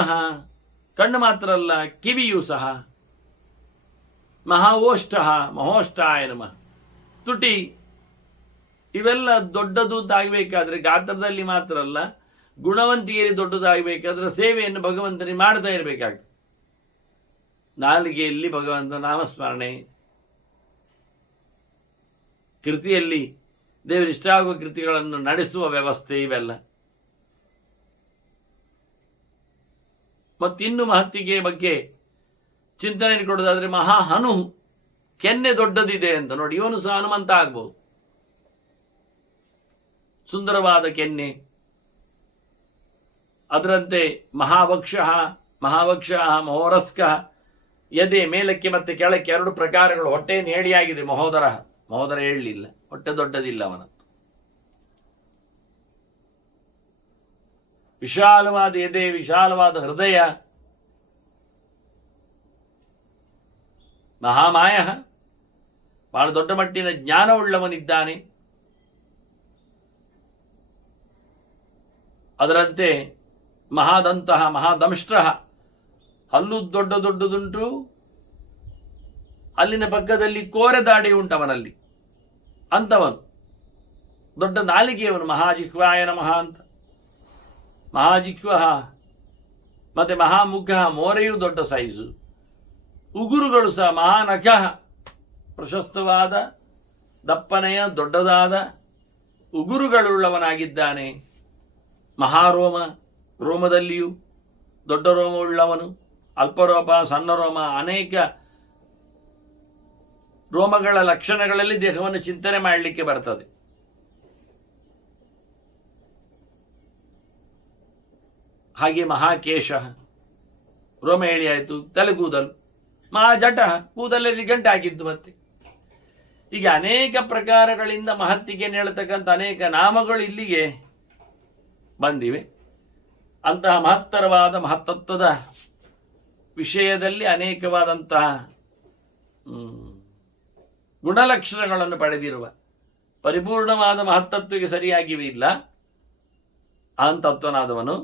ಕಣ್ಣು ಮಾತ್ರ ಅಲ್ಲ ಕಿವಿಯೂ ಸಹ. ಮಹಾಓಷ್ಠ ಮಹೋಷ್ಠಾಯ ನಮಃ ತುಟಿ ಇವೆಲ್ಲ ದೊಡ್ಡದಾಗಬೇಕಾದ್ರೆ ಗಾತ್ರದಲ್ಲಿ ಮಾತ್ರ ಅಲ್ಲ ಗುಣವಂತಿಕೆಯಲ್ಲಿ ದೊಡ್ಡದಾಗಬೇಕಾದ್ರೆ ಸೇವೆಯನ್ನು ಭಗವಂತನಿಗೆ ಮಾಡ್ತಾ ಇರಬೇಕಾಗ್ತದೆ. ನಾಲಿಗೆಯಲ್ಲಿ ಭಗವಂತ ನಾಮಸ್ಮರಣೆ, ಕೃತಿಯಲ್ಲಿ ದೇವರಿಷ್ಟ ಆಗುವ ಕೃತಿಗಳನ್ನು ನಡೆಸುವ ವ್ಯವಸ್ಥೆ, ಇವೆಲ್ಲ. ಮತ್ತಿನ್ನು ಮಹತ್ತಿಗೆ ಬಗ್ಗೆ ಚಿಂತನೆ ಕೊಡೋದಾದ್ರೆ ಮಹಾಹನು ಕೆನ್ನೆ ದೊಡ್ಡದಿದೆ ಅಂತ ನೋಡಿ. ಇವನು ಸಹ ಹನುಮಂತ ಆಗ್ಬಹುದು. ಸುಂದರವಾದ ಕೆನ್ನೆ. ಅದರಂತೆ ಮಹಾವಕ್ಷ ಮಹೋರಸ್ಕ ಎದೆ ಮೇಲಕ್ಕೆ ಮತ್ತೆ ಕೆಳಕ್ಕೆ ಎರಡು ಪ್ರಕಾರಗಳು. ಹೊಟ್ಟೆಯನ್ನು ಏಳಿಯಾಗಿದೆ ಮಹೋದರ ಹೇಳಲಿಲ್ಲ, ಹೊಟ್ಟೆ ದೊಡ್ಡದಿಲ್ಲ ಅವನ. ವಿಶಾಲವಾದ ಎದೆ, ವಿಶಾಲವಾದ ಹೃದಯ. ಮಹಾಮಾಯ ಬಹಳ ದೊಡ್ಡ ಮಟ್ಟಿನ ಜ್ಞಾನವುಳ್ಳವನಿದ್ದಾನೆ. ಅದರಂತೆ ಮಹಾದಂತಹ ಮಹಾದಂಷ್ಟ್ರ, ಹಲ್ಲು ದೊಡ್ಡದುಂಟು, ಅಲ್ಲಿನ ಪಕ್ಕದಲ್ಲಿ ಕೋರೆ ದಾಡಿ ಉಂಟವನಲ್ಲಿ, ಅಂತವನು. ದೊಡ್ಡ ನಾಲಿಗೆಯವನು. ಮಹಾಜಿಹ್ವಾಯ ನಮಃ ಅಂತ. ಮಹಾಜಿಹ್ವ ಮತ್ತೆ ಮಹಾಮುಖ, ಮೋರೆಯೂ ದೊಡ್ಡ ಸೈಜು. ಉಗುರುಗಳು ಸಹ ಮಹಾನಖ, ಪ್ರಶಸ್ತವಾದ ದಪ್ಪನೆಯ ದೊಡ್ಡದಾದ ಉಗುರುಗಳುಳ್ಳವನಾಗಿದ್ದಾನೆ. ಮಹಾರೋಮ, ರೋಮದಲ್ಲಿಯೂ ದೊಡ್ಡ ರೋಮವುಳ್ಳವನು. ಅಲ್ಪರೋಮ, ಸಣ್ಣ ರೋಮ, ಅನೇಕ ರೋಮಗಳ ಲಕ್ಷಣಗಳಲ್ಲಿ ದೇಹವನ್ನು ಚಿಂತನೆ ಮಾಡಲಿಕ್ಕೆ ಬರ್ತದೆ. ಹಾಗೆ ಮಹಾಕೇಶ, ರೋಮ ಹೇಳಿ ಆಯಿತು. ತಲೆಗೂದಲು. ಮಹಾಜಟ, ಕೂದಲಲ್ಲಿ ಗಂಟೆ ಹಾಕಿದ್ದು. ಮತ್ತೆ ಈಗ ಅನೇಕ ಪ್ರಕಾರಗಳಿಂದ ಮಹತ್ತಿಗೆ ಹೇಳ್ತಕ್ಕಂಥ ಅನೇಕ ನಾಮಗಳು ಇಲ್ಲಿಗೆ ಬಂದಿವೆ. ಅಂತಹ ಮಹತ್ತರವಾದ ಮಹತ್ತತ್ವದ ವಿಷಯದಲ್ಲಿ ಅನೇಕವಾದಂತಹ ಗುಣಲಕ್ಷಣಗಳನ್ನು ಪಡೆದಿರುವ, ಪರಿಪೂರ್ಣವಾದ ಮಹತ್ತತ್ವಕ್ಕೆ ಸರಿಯಾಗಿವೆ ಇಲ್ಲ ಅಂತತ್ವನಾದವನು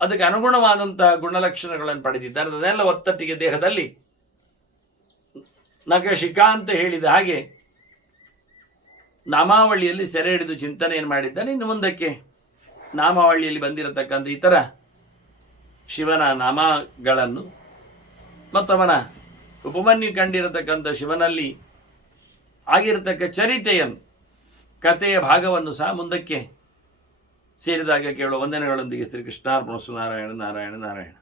ಅದಕ್ಕೆ ಅನುಗುಣವಾದಂತಹ ಗುಣಲಕ್ಷಣಗಳನ್ನು ಪಡೆದಿದ್ದಾನೆ. ಅದನ್ನೆಲ್ಲ ಒತ್ತಟ್ಟಿಗೆ ದೇಹದಲ್ಲಿ ನಖಶಿಖಾ ಅಂತ ಹೇಳಿದ ಹಾಗೆ ನಾಮಾವಳಿಯಲ್ಲಿ ಸೆರೆ ಹಿಡಿದು ಚಿಂತನೆಯನ್ನು ಮಾಡಿದ್ದಾನೆ. ಇನ್ನು ಮುಂದಕ್ಕೆ ನಾಮಾವಳಿಯಲ್ಲಿ ಬಂದಿರತಕ್ಕಂಥ ಇತರ ಶಿವನ ನಾಮಗಳನ್ನು ಮತ್ತು ಅವನ ಉಪಮನ್ಯು ಕಂಡಿರತಕ್ಕಂಥ ಶಿವನಲ್ಲಿ ಆಗಿರತಕ್ಕ ಚರಿತೆಯನ್ನು, ಕಥೆಯ ಭಾಗವನ್ನು ಸಹ ಮುಂದಕ್ಕೆ ಸೇರಿದಾಗ ಕೇಳುವ ವಂದನೆಗಳೊಂದಿಗೆ ಶ್ರೀಕೃಷ್ಣಾರ್ಪಣಸ್ತು. ನಾರಾಯಣ ನಾರಾಯಣ ನಾರಾಯಣ.